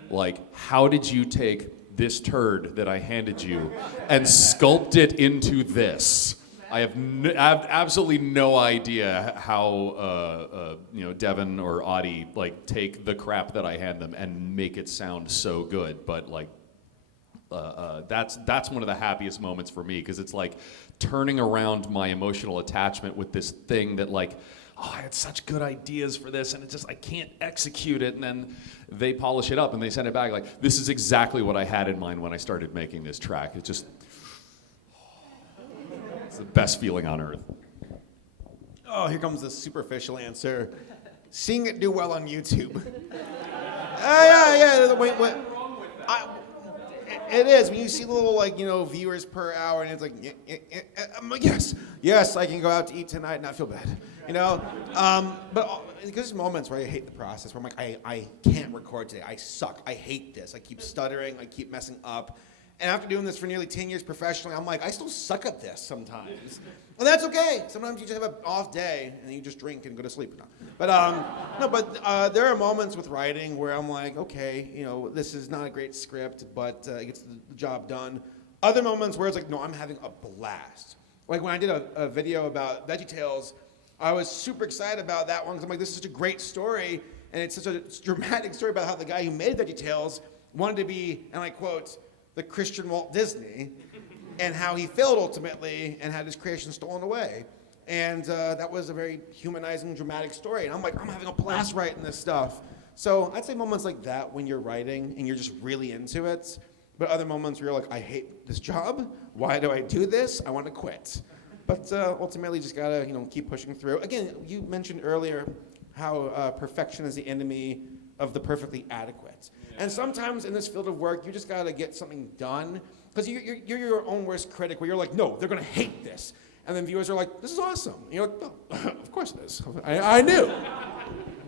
Like, how did you take this turd that I handed you and sculpt it into this? I have absolutely no idea how Devin or Audie like take the crap that I hand them and make it sound so good. But like, That's one of the happiest moments for me, because it's like turning around my emotional attachment with this thing that, like, oh, I had such good ideas for this, and it's just I can't execute it, and then they polish it up and they send it back like, this is exactly what I had in mind when I started making this track. It's just, it's the best feeling on earth. Oh, here comes the superficial answer. Seeing it do well on YouTube. Yeah. Wait. It is. When you see little, like, viewers per hour, and it's like, I'm like, yes, I can go out to eat tonight and not feel bad. But there's moments where I hate the process, where I'm like, I can't record today. I suck. I hate this. I keep stuttering. I keep messing up. And after doing this for nearly 10 years professionally, I'm like, I still suck at this sometimes. And that's okay. Sometimes you just have an off day, and you just drink and go to sleep. But there are moments with writing where I'm like, okay, this is not a great script, but it gets the job done. Other moments where it's like, no, I'm having a blast. Like when I did a video about VeggieTales, I was super excited about that one, because I'm like, this is such a great story, and it's such a dramatic story about how the guy who made VeggieTales wanted to be, and I quote, the Christian Walt Disney, and how he failed ultimately and had his creation stolen away. And that was a very humanizing, dramatic story. And I'm like, I'm having a blast writing this stuff. So I'd say moments like that when you're writing and you're just really into it. But other moments where you're like, I hate this job. Why do I do this? I want to quit. But ultimately, you just gotta keep pushing through. Again, you mentioned earlier how perfection is the enemy of the perfectly adequate. And sometimes in this field of work, you just gotta get something done, because you're your own worst critic, where you're like, no, they're gonna hate this. And then viewers are like, this is awesome. And you're like, oh, of course it is. I knew.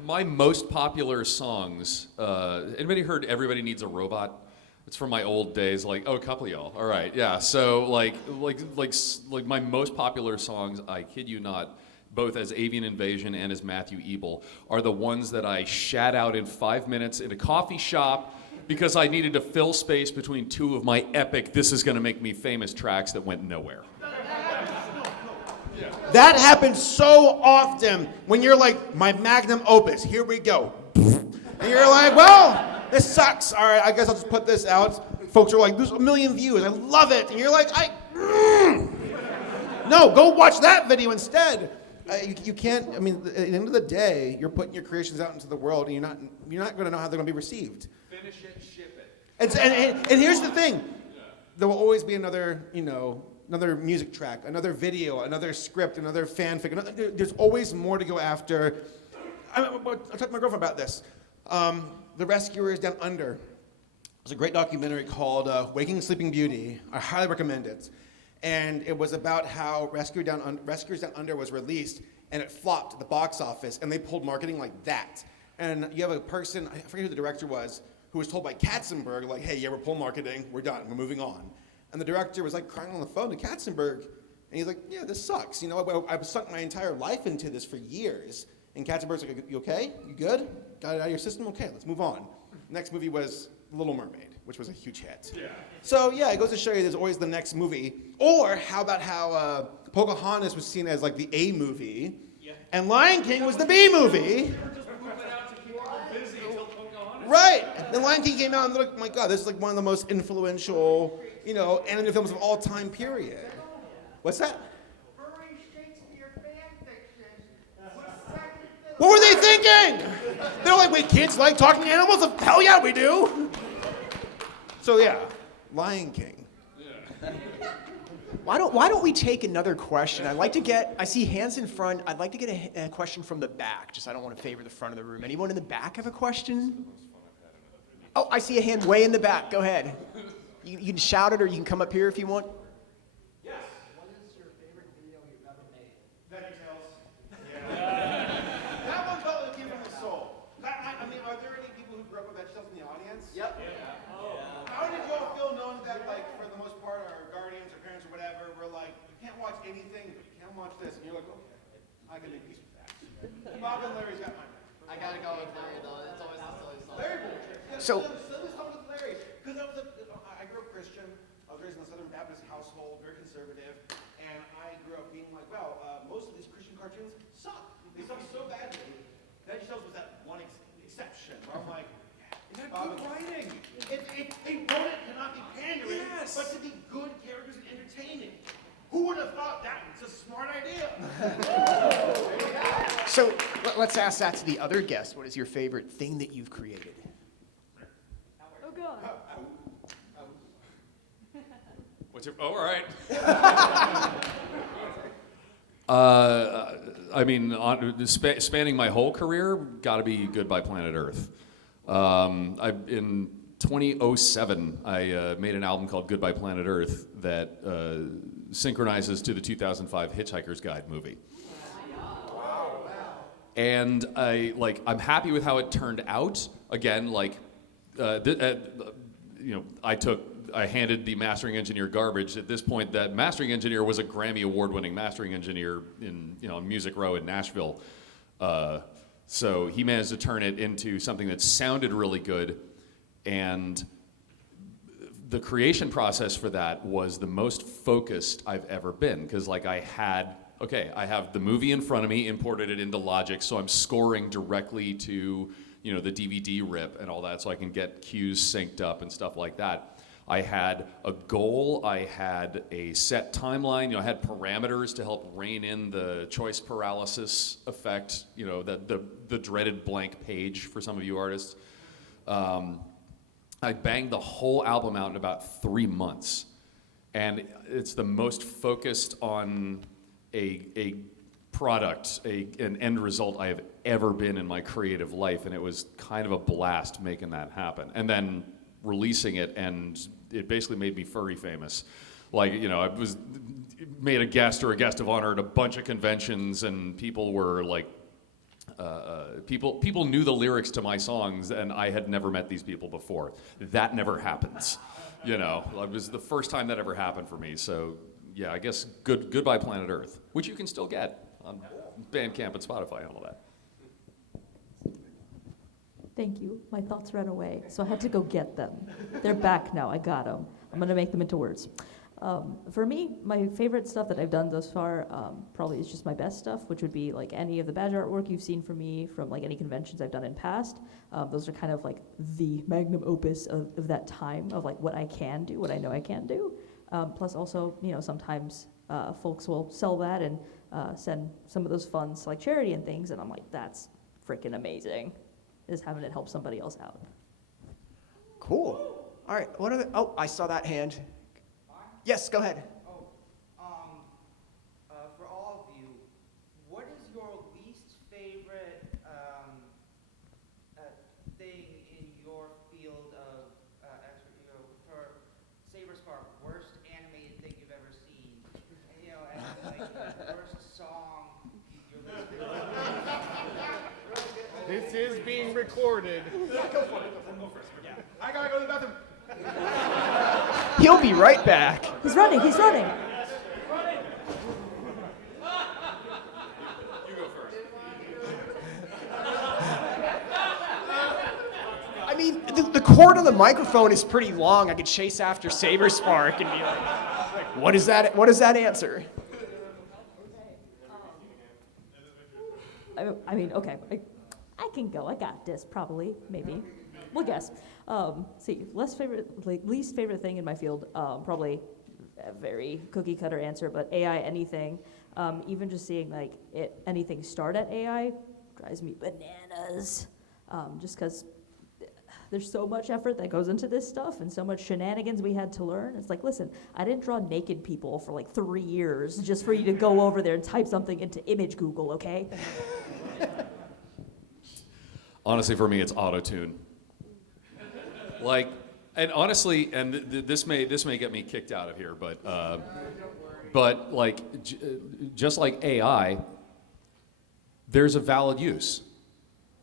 My most popular songs, anybody heard Everybody Needs a Robot? It's from my old days, like, oh, a couple of y'all. All right, yeah. So like my most popular songs, I kid you not, both as Avian Invasion and as Matthew Ebel, are the ones that I shat out in 5 minutes in a coffee shop because I needed to fill space between two of my epic "This Is Gonna Make Me Famous" tracks that went nowhere. That happens so often when you're like, my magnum opus, here we go. And you're like, well, this sucks. All right, I guess I'll just put this out. Folks are like, there's 1 million views. I love it. And you're like, no, go watch that video instead. You can't, I mean, at the end of the day, you're putting your creations out into the world, and you're not going to know how they're going to be received. Finish it, ship it. And here's the thing. There will always be another music track, another video, another script, another fanfic. There's always more to go after. I talked to my girlfriend about this. The Rescuers Down Under. There's a great documentary called Waking Sleeping Beauty. I highly recommend it. And it was about how Rescuers Down Under was released, and it flopped at the box office, and they pulled marketing like that. And you have a person, I forget who the director was, who was told by Katzenberg, like, hey, yeah, we're pulling marketing, we're done, we're moving on. And the director was like crying on the phone to Katzenberg, and he's like, yeah, this sucks. I've sunk my entire life into this for years. And Katzenberg's like, you okay? You good? Got it out of your system? Okay, let's move on. Next movie was Little Mermaid, which was a huge hit. Yeah. So yeah, it goes to show you there's always the next movie. Or how about how Pocahontas was seen as like the A movie, and Lion King was the B movie. Right. Then Lion King came out and they're like, oh my God, this is like one of the most influential, animated films of all time, period. What's that? Furry Shakespeare fan fiction. What were they thinking? They're like, wait, kids like talking to animals? Hell yeah, we do. So yeah, Lion King. Why don't we take another question? I see hands in front. I'd like to get a question from the back. I don't want to favor the front of the room. Anyone in the back have a question? Oh, I see a hand way in the back. Go ahead. You can shout it, or you can come up here if you want. Yes. What is your favorite video you've ever made? VeggieTales. Yeah. That one totally came from the soul. I mean, are there any people who grew up with VeggieTales in the audience? Yep. Yeah. Oh. How did y'all feel knowing that, like, for the most part, our guardians or parents or whatever were like, you can't watch anything, but you can watch this, and you're like, okay, I can make peace with that. Bob and Larry's got mine. I gotta go with Larry though. It's always the silly song. Larry bullshit. Yeah, So- silly stuff with Larry. Because I grew up Christian. I was raised in a Southern Baptist household, very conservative, and I grew up being like, wow, most of these Christian cartoons suck. They suck so badly. VeggieTales was that one exception where I'm like, It had good writing. they wrote it to not be pandering. but to be good characters and entertaining. Who would have thought that? It's a smart idea. So let's ask that to the other guest. What is your favorite thing that you've created? Oh God. All right. I mean, spanning my whole career, got to be Goodbye Planet Earth. In 2007, I made an album called Goodbye Planet Earth that synchronizes to the 2005 Hitchhiker's Guide movie. And I'm happy with how it turned out. Again, I handed the mastering engineer garbage. At this point, that mastering engineer was a Grammy award-winning mastering engineer in Music Row in Nashville. So he managed to turn it into something that sounded really good, and the creation process for that was the most focused I've ever been, because I have the movie in front of me, imported it into Logic, so I'm scoring directly to the DVD rip and all that, so I can get cues synced up and stuff like that. I had a goal, I had a set timeline, I had parameters to help rein in the choice paralysis effect, the dreaded blank page for some of you artists. I banged the whole album out in about 3 months. And it's the most focused on a product, an end result I have ever been in my creative life. And it was kind of a blast making that happen. And then releasing it, and it basically made me Furry famous. I was made a guest or a guest of honor at a bunch of conventions, and people were people knew the lyrics to my songs, and I had never met these people before. That never happens. It was the first time that ever happened for me. So yeah, I guess Goodbye Planet Earth, which you can still get on Bandcamp and Spotify and all that. Thank you. My thoughts ran away, so I had to go get them. They're back now. I got them. I'm going to make them into words. For me, my favorite stuff that I've done thus far probably is just my best stuff, which would be any of the badge artwork you've seen from me from any conventions I've done in past. Those are kind of the magnum opus of that time of what I can do, what I know I can do. Plus also, sometimes folks will sell that and send some of those funds to charity and things, and I'm that's freaking amazing. Is having it help somebody else out. Cool. All right. What are the? Oh, I saw that hand. Yes, go ahead. For all of you, what is your least favorite thing in your field of for Saberspark, worst animated thing you've ever seen? And worst song your least favorite. This is being recorded. Go first. Yeah. I gotta go to the bathroom. He'll be right back. He's running. You go first. I mean, the cord on the microphone is pretty long. I could chase after Saberspark and be what is that? What does that answer? I mean, okay. I can go. I got this, probably, maybe. We'll guess. Least favorite thing in my field, probably a very cookie cutter answer, but AI anything. Even just seeing anything start at AI drives me bananas. Just because there's so much effort that goes into this stuff and so much shenanigans we had to learn. It's listen, I didn't draw naked people for 3 years just for you to go over there and type something into image Google, okay? Honestly, for me, it's auto-tune. And honestly, this may get me kicked out of here, but just like AI, there's a valid use.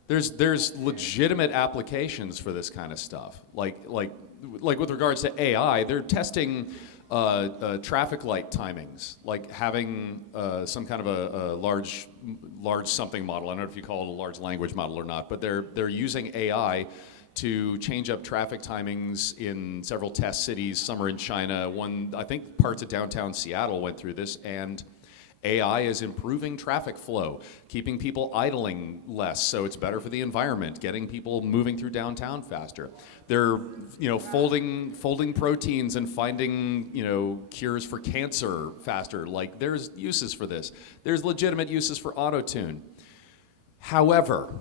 There's legitimate applications for this kind of stuff. Like with regards to AI, they're testing traffic light timings, like having some kind of a large something model. I don't know if you call it a large language model or not, but they're using AI to change up traffic timings in several test cities. Some are in China. One, I think parts of downtown Seattle went through this, and AI is improving traffic flow, keeping people idling less, so it's better for the environment, getting people moving through downtown faster. They're, folding proteins and finding, cures for cancer faster. Like, there's uses for this. There's legitimate uses for auto-tune. However,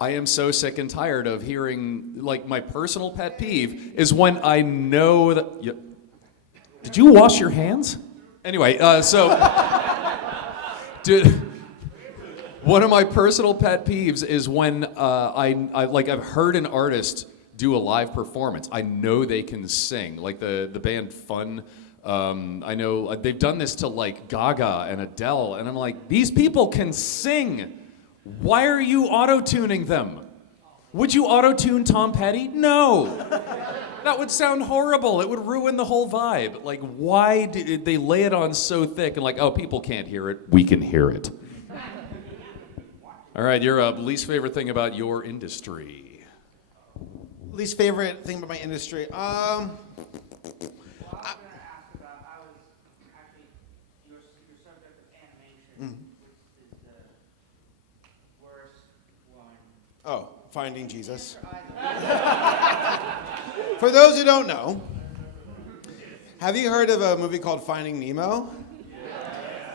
I am so sick and tired of hearing, like, my personal pet peeve is when I know that, did you wash your hands? Anyway, one of my personal pet peeves is when I've heard an artist do a live performance. I know they can sing, like the band Fun. I know they've done this to like Gaga and Adele, and I'm like, these people can sing. Why are you auto-tuning them? Would you auto-tune Tom Petty? No. That would sound horrible. It would ruin the whole vibe. Like, why did they lay it on so thick and like, oh, people can't hear it. We can hear it. All right, your least favorite thing about your industry? Least favorite thing about my industry? I was gonna ask about, I was actually, your subject of animation, which is the worst one. Oh, Finding Jesus. For those who don't know, have you heard of a movie called Finding Nemo?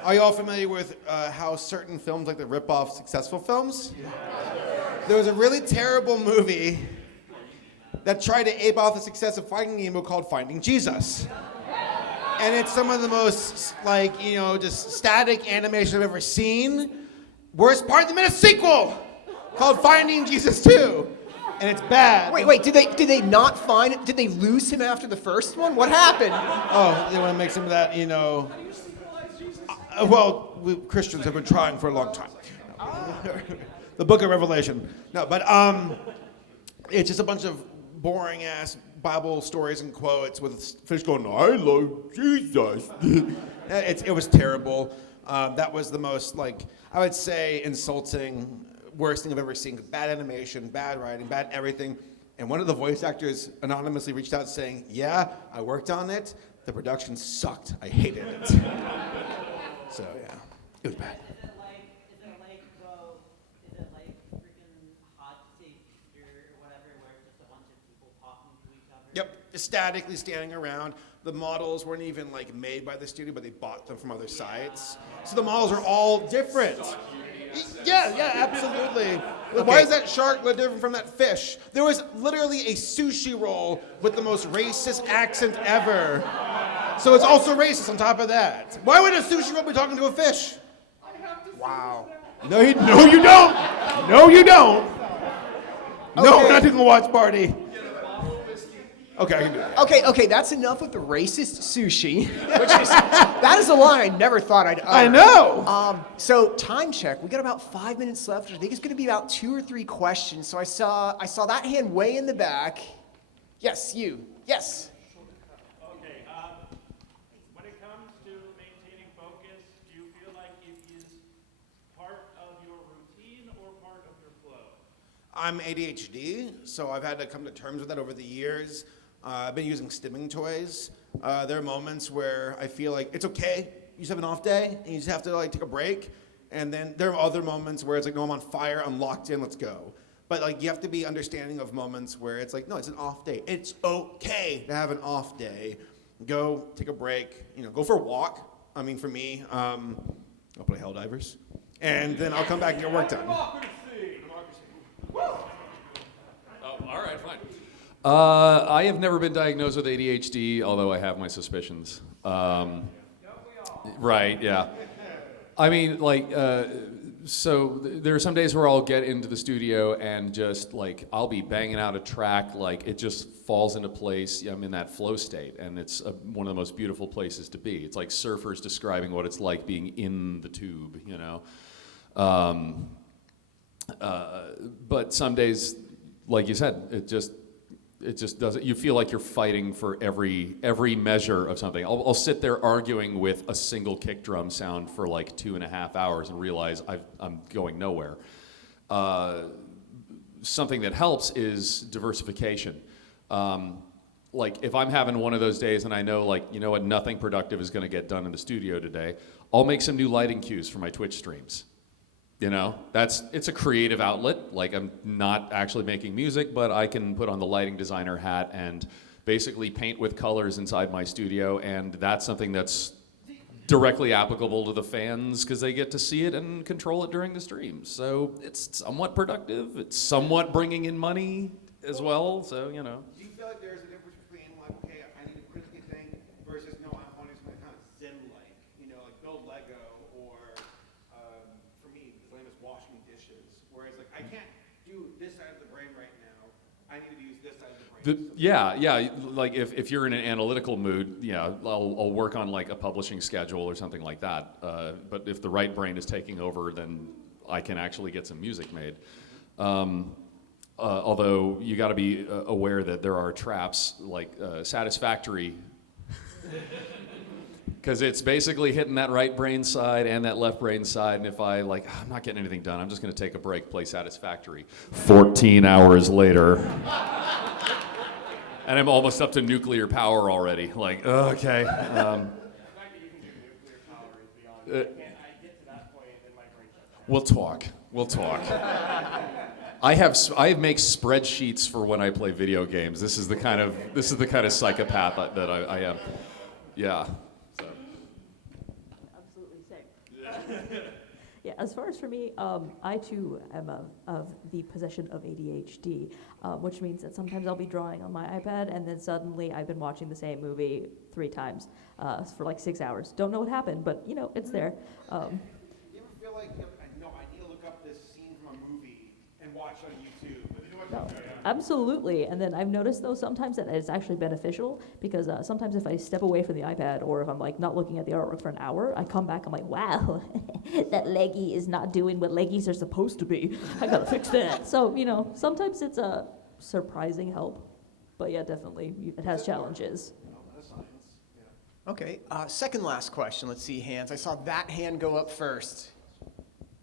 Are you all familiar with how certain films like to rip off successful films? There was a really terrible movie that tried to ape off the success of Finding Nemo called Finding Jesus. And it's some of the most, just static animation I've ever seen. Worst part, they made a sequel called Finding Jesus 2. And it's bad. Wait, did they not find it? Did they lose him after the first one? What happened? Oh, they want to make some of that, we Christians have been trying for a long time. The Book of Revelation. No, but it's just a bunch of boring ass Bible stories and quotes with fish going, I love Jesus. It was terrible. That was the most, I would say, insulting, worst thing I've ever seen. Bad animation, bad writing, bad everything. And one of the voice actors anonymously reached out saying, yeah, I worked on it. The production sucked. I hated it. So, yeah, it was bad. Is it like freaking hot take or whatever, where it's just a bunch of people talking to each other? Yep, just statically standing around. The models weren't even made by the studio, but they bought them from other sites. So the models are all different. Yeah, absolutely. Okay. Why is that shark different from that fish? There was literally a sushi roll with the most racist accent ever. So it's also racist on top of that. Why would a sushi roll be talking to a fish? Wow. No, you don't. No, you don't. No, Okay. we're not doing a watch party. Okay, I can do that. Okay, that's enough of the racist sushi, that is a line I never thought I'd utter. I know. So time check. We got about 5 minutes left. I think it's going to be about 2 or 3 questions. So I saw that hand way in the back. Yes, you. Yes. Okay, when it comes to maintaining focus, do you feel like it is part of your routine or part of your flow? I'm ADHD, so I've had to come to terms with that over the years. I've been using stimming toys. There are moments where I feel like it's okay. You just have an off day, and you just have to take a break. And then there are other moments where it's no, I'm on fire, I'm locked in, let's go. But you have to be understanding of moments where it's no, it's an off day. It's okay to have an off day. Go take a break. Go for a walk. I mean, for me, I'll play Helldivers, and then I'll come back and get work done. Oh, all right, fine. I have never been diagnosed with ADHD, although I have my suspicions. Right, yeah. I mean, so there are some days where I'll get into the studio and just I'll be banging out a track, it just falls into place. I'm in that flow state, and it's one of the most beautiful places to be. It's like surfers describing what it's like being in the tube, But some days, like you said, it just doesn't. You feel like you're fighting for every measure of something. I'll sit there arguing with a single kick drum sound for 2.5 hours and realize I'm going nowhere. Something that helps is diversification. like if I'm having one of those days and I know like, you know what, nothing productive is going to get done in the studio today, I'll make some new lighting cues for my Twitch streams. You know, it's a creative outlet. Like I'm not actually making music, but I can put on the lighting designer hat and basically paint with colors inside my studio, and that's something that's directly applicable to the fans because they get to see it and control it during the streams. So it's somewhat productive. It's somewhat bringing in money as well. So, you know. Do you feel like there's a difference between like, okay, I need a critically thing versus no, I want to do something kind of zen-like, you know, like build Lego or, for me, the name is washing dishes. Whereas like I can't do this side of the brain right now. I need to use this side of the brain. Yeah. Like if you're in an analytical mood, yeah, I'll work on like a publishing schedule or something like that. But if the right brain is taking over, then I can actually get some music made. Although you got to be aware that there are traps like Satisfactory, because it's basically hitting that right brain side and that left brain side. And if I'm not getting anything done, I'm just going to take a break, play Satisfactory. 14 hours later. And I'm almost up to nuclear power already. Like, okay. The fact that you can do nuclear power is beyond. I get to that point and my brain shuts down. We'll talk. I make spreadsheets for when I play video games. This is the kind of psychopath that I am. Yeah. So. Absolutely same. Yeah, as far as for me, I too am of the possession of ADHD, which means that sometimes I'll be drawing on my iPad and then suddenly I've been watching the same movie 3 times for like 6 hours. Don't know what happened, but you know, it's there. You ever feel like, no, I need to look up this scene from a movie and watch it on YouTube? But you know what? No, absolutely. And then I've noticed though sometimes that it's actually beneficial because sometimes if I step away from the iPad or if I'm like not looking at the artwork for an hour, I come back, I'm like, wow, that leggy is not doing what leggies are supposed to be. I gotta fix that. So, you know, sometimes it's a surprising help. But yeah, definitely, it has challenges. Okay, second last question. Let's see hands. I saw that hand go up first.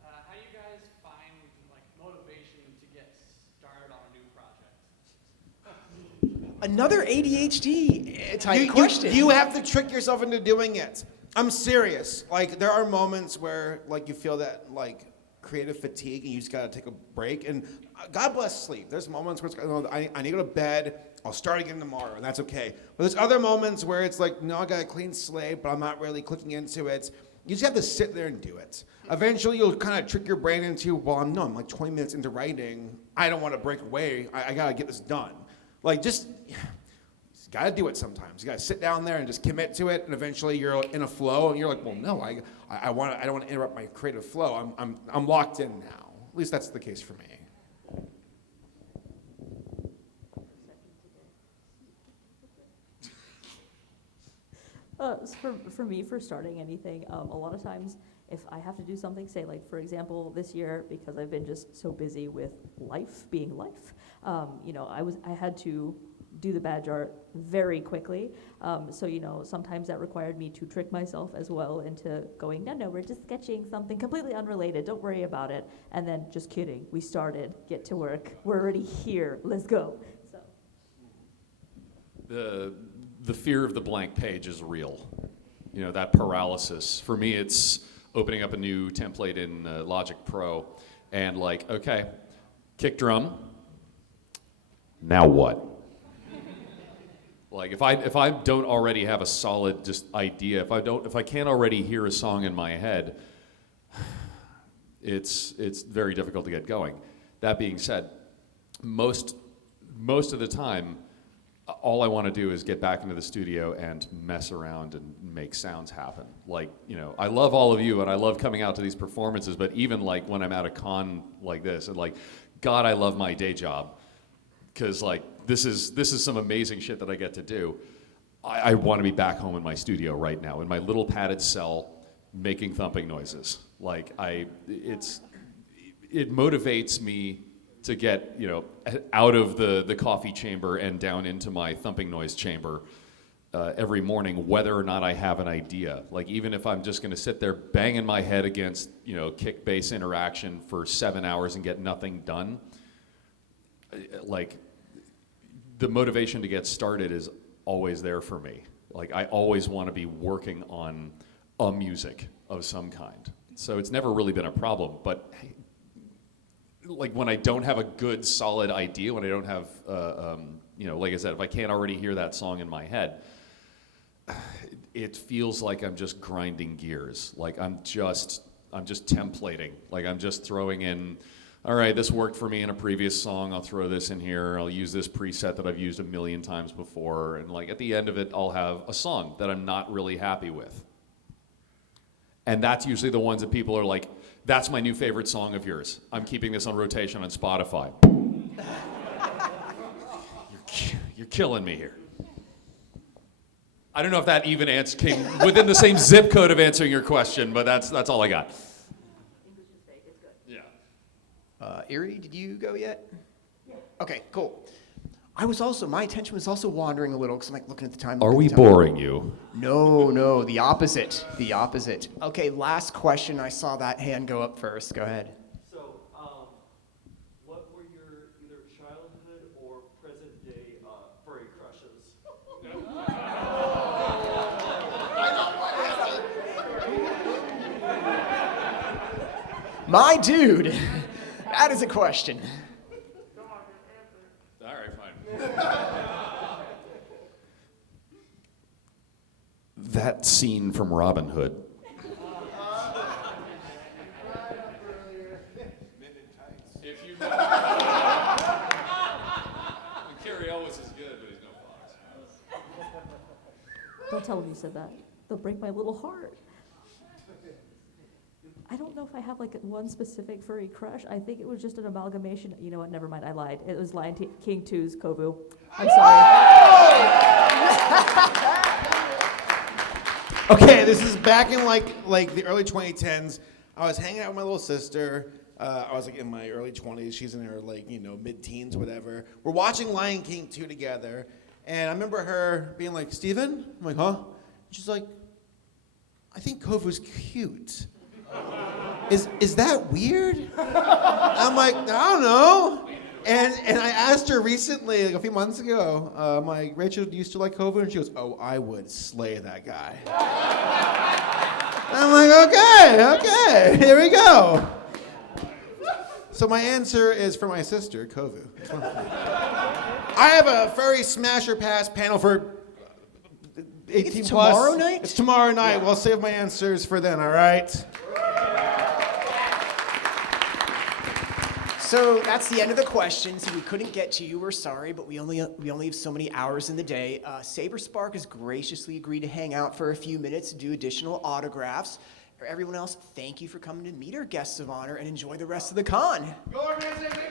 How do you guys find like motivation to get started on a new project? Another ADHD type question. You have to trick yourself into doing it. I'm serious. Like there are moments where like you feel that like creative fatigue and you just gotta take a break. And God bless sleep. There's moments where it's, I need to go to bed. I'll start again tomorrow, and that's okay. But there's other moments where it's like, no, I got a clean slate, but I'm not really clicking into it. You just have to sit there and do it. Eventually, you'll kind of trick your brain into, well, I'm like 20 minutes into writing. I don't want to break away. I got to get this done. Like, just got to do it sometimes. You got to sit down there and just commit to it, and eventually you're in a flow, and you're like, well, no, I don't want to interrupt my creative flow. I'm locked in now. At least that's the case for me. For me, for starting anything, a lot of times if I have to do something, say like for example this year, because I've been just so busy with life being life, you know, I had to do the badge art very quickly. So you know, sometimes that required me to trick myself as well into going, no, we're just sketching something completely unrelated. Don't worry about it. And then just kidding. We started. Get to work. We're already here. Let's go. So. The fear of the blank page is real. You know, that paralysis. For me, it's opening up a new template in Logic Pro and like, okay, kick drum. Now what? Like if I don't already have a solid just idea, if I can't already hear a song in my head, it's very difficult to get going. That being said, most of the time, all I want to do is get back into the studio and mess around and make sounds happen. Like, you know, I love all of you and I love coming out to these performances, but even like when I'm at a con like this, and like, God, I love my day job. Because like, this is some amazing shit that I get to do. I want to be back home in my studio right now, in my little padded cell, making thumping noises. Like, it motivates me to get, you know, out of the coffee chamber and down into my thumping noise chamber every morning, whether or not I have an idea. Like, even if I'm just going to sit there banging my head against, you know, kick bass interaction for 7 hours and get nothing done, like, the motivation to get started is always there for me. Like, I always want to be working on a music of some kind. So it's never really been a problem. But like, when I don't have a good, solid idea, when I don't have, like I said, if I can't already hear that song in my head, it feels like I'm just grinding gears. Like, I'm just templating. Like, I'm just throwing in, all right, this worked for me in a previous song, I'll throw this in here, I'll use this preset that I've used a million times before, and like, at the end of it, I'll have a song that I'm not really happy with. And that's usually the ones that people are like, that's my new favorite song of yours. I'm keeping this on rotation on Spotify. You're killing me here. I don't know if that even came within the same zip code of answering your question, but that's all I got. English is fake, it's good. Yeah. Erie, did you go yet? Yeah. Okay, cool. My attention was also wandering a little because I'm like looking at the time. Are we boring you? No, the opposite. The opposite. Okay, last question. I saw that hand go up first. Go ahead. So, what were your either childhood or present day furry crushes? My dude, that is a question. All right, fine. That scene from Robin Hood. If you know. Carrie Elwes is good, but he's no fox. Don't tell them you said that. They'll break my little heart. I don't know if I have like one specific furry crush. I think it was just an amalgamation. You know what? Never mind. I lied. It was Lion King 2's Kovu. I'm sorry. Okay, this is back in like the early 2010s. I was hanging out with my little sister. I was like in my early 20s. She's in her mid-teens, whatever. We're watching Lion King 2 together, and I remember her being like, "Steven?" I'm like, "Huh?" She's like, "I think Kovu's cute. Is that weird?" I'm like, "I don't know." And I asked her recently, like a few months ago, I'm like, "Rachel, do you still like Kovu?" And she goes, "Oh, I would slay that guy." I'm like, okay, here we go. So my answer is for my sister, Kovu. I have a furry smasher pass panel for 18 It's plus. tomorrow night? It's tomorrow night. Yeah. We'll save my answers for then, all right? So that's the end of the questions. If we couldn't get to you, we're sorry, but we only have so many hours in the day. Saber Spark has graciously agreed to hang out for a few minutes to do additional autographs. For everyone else, thank you for coming to meet our guests of honor and enjoy the rest of the con. Go organization.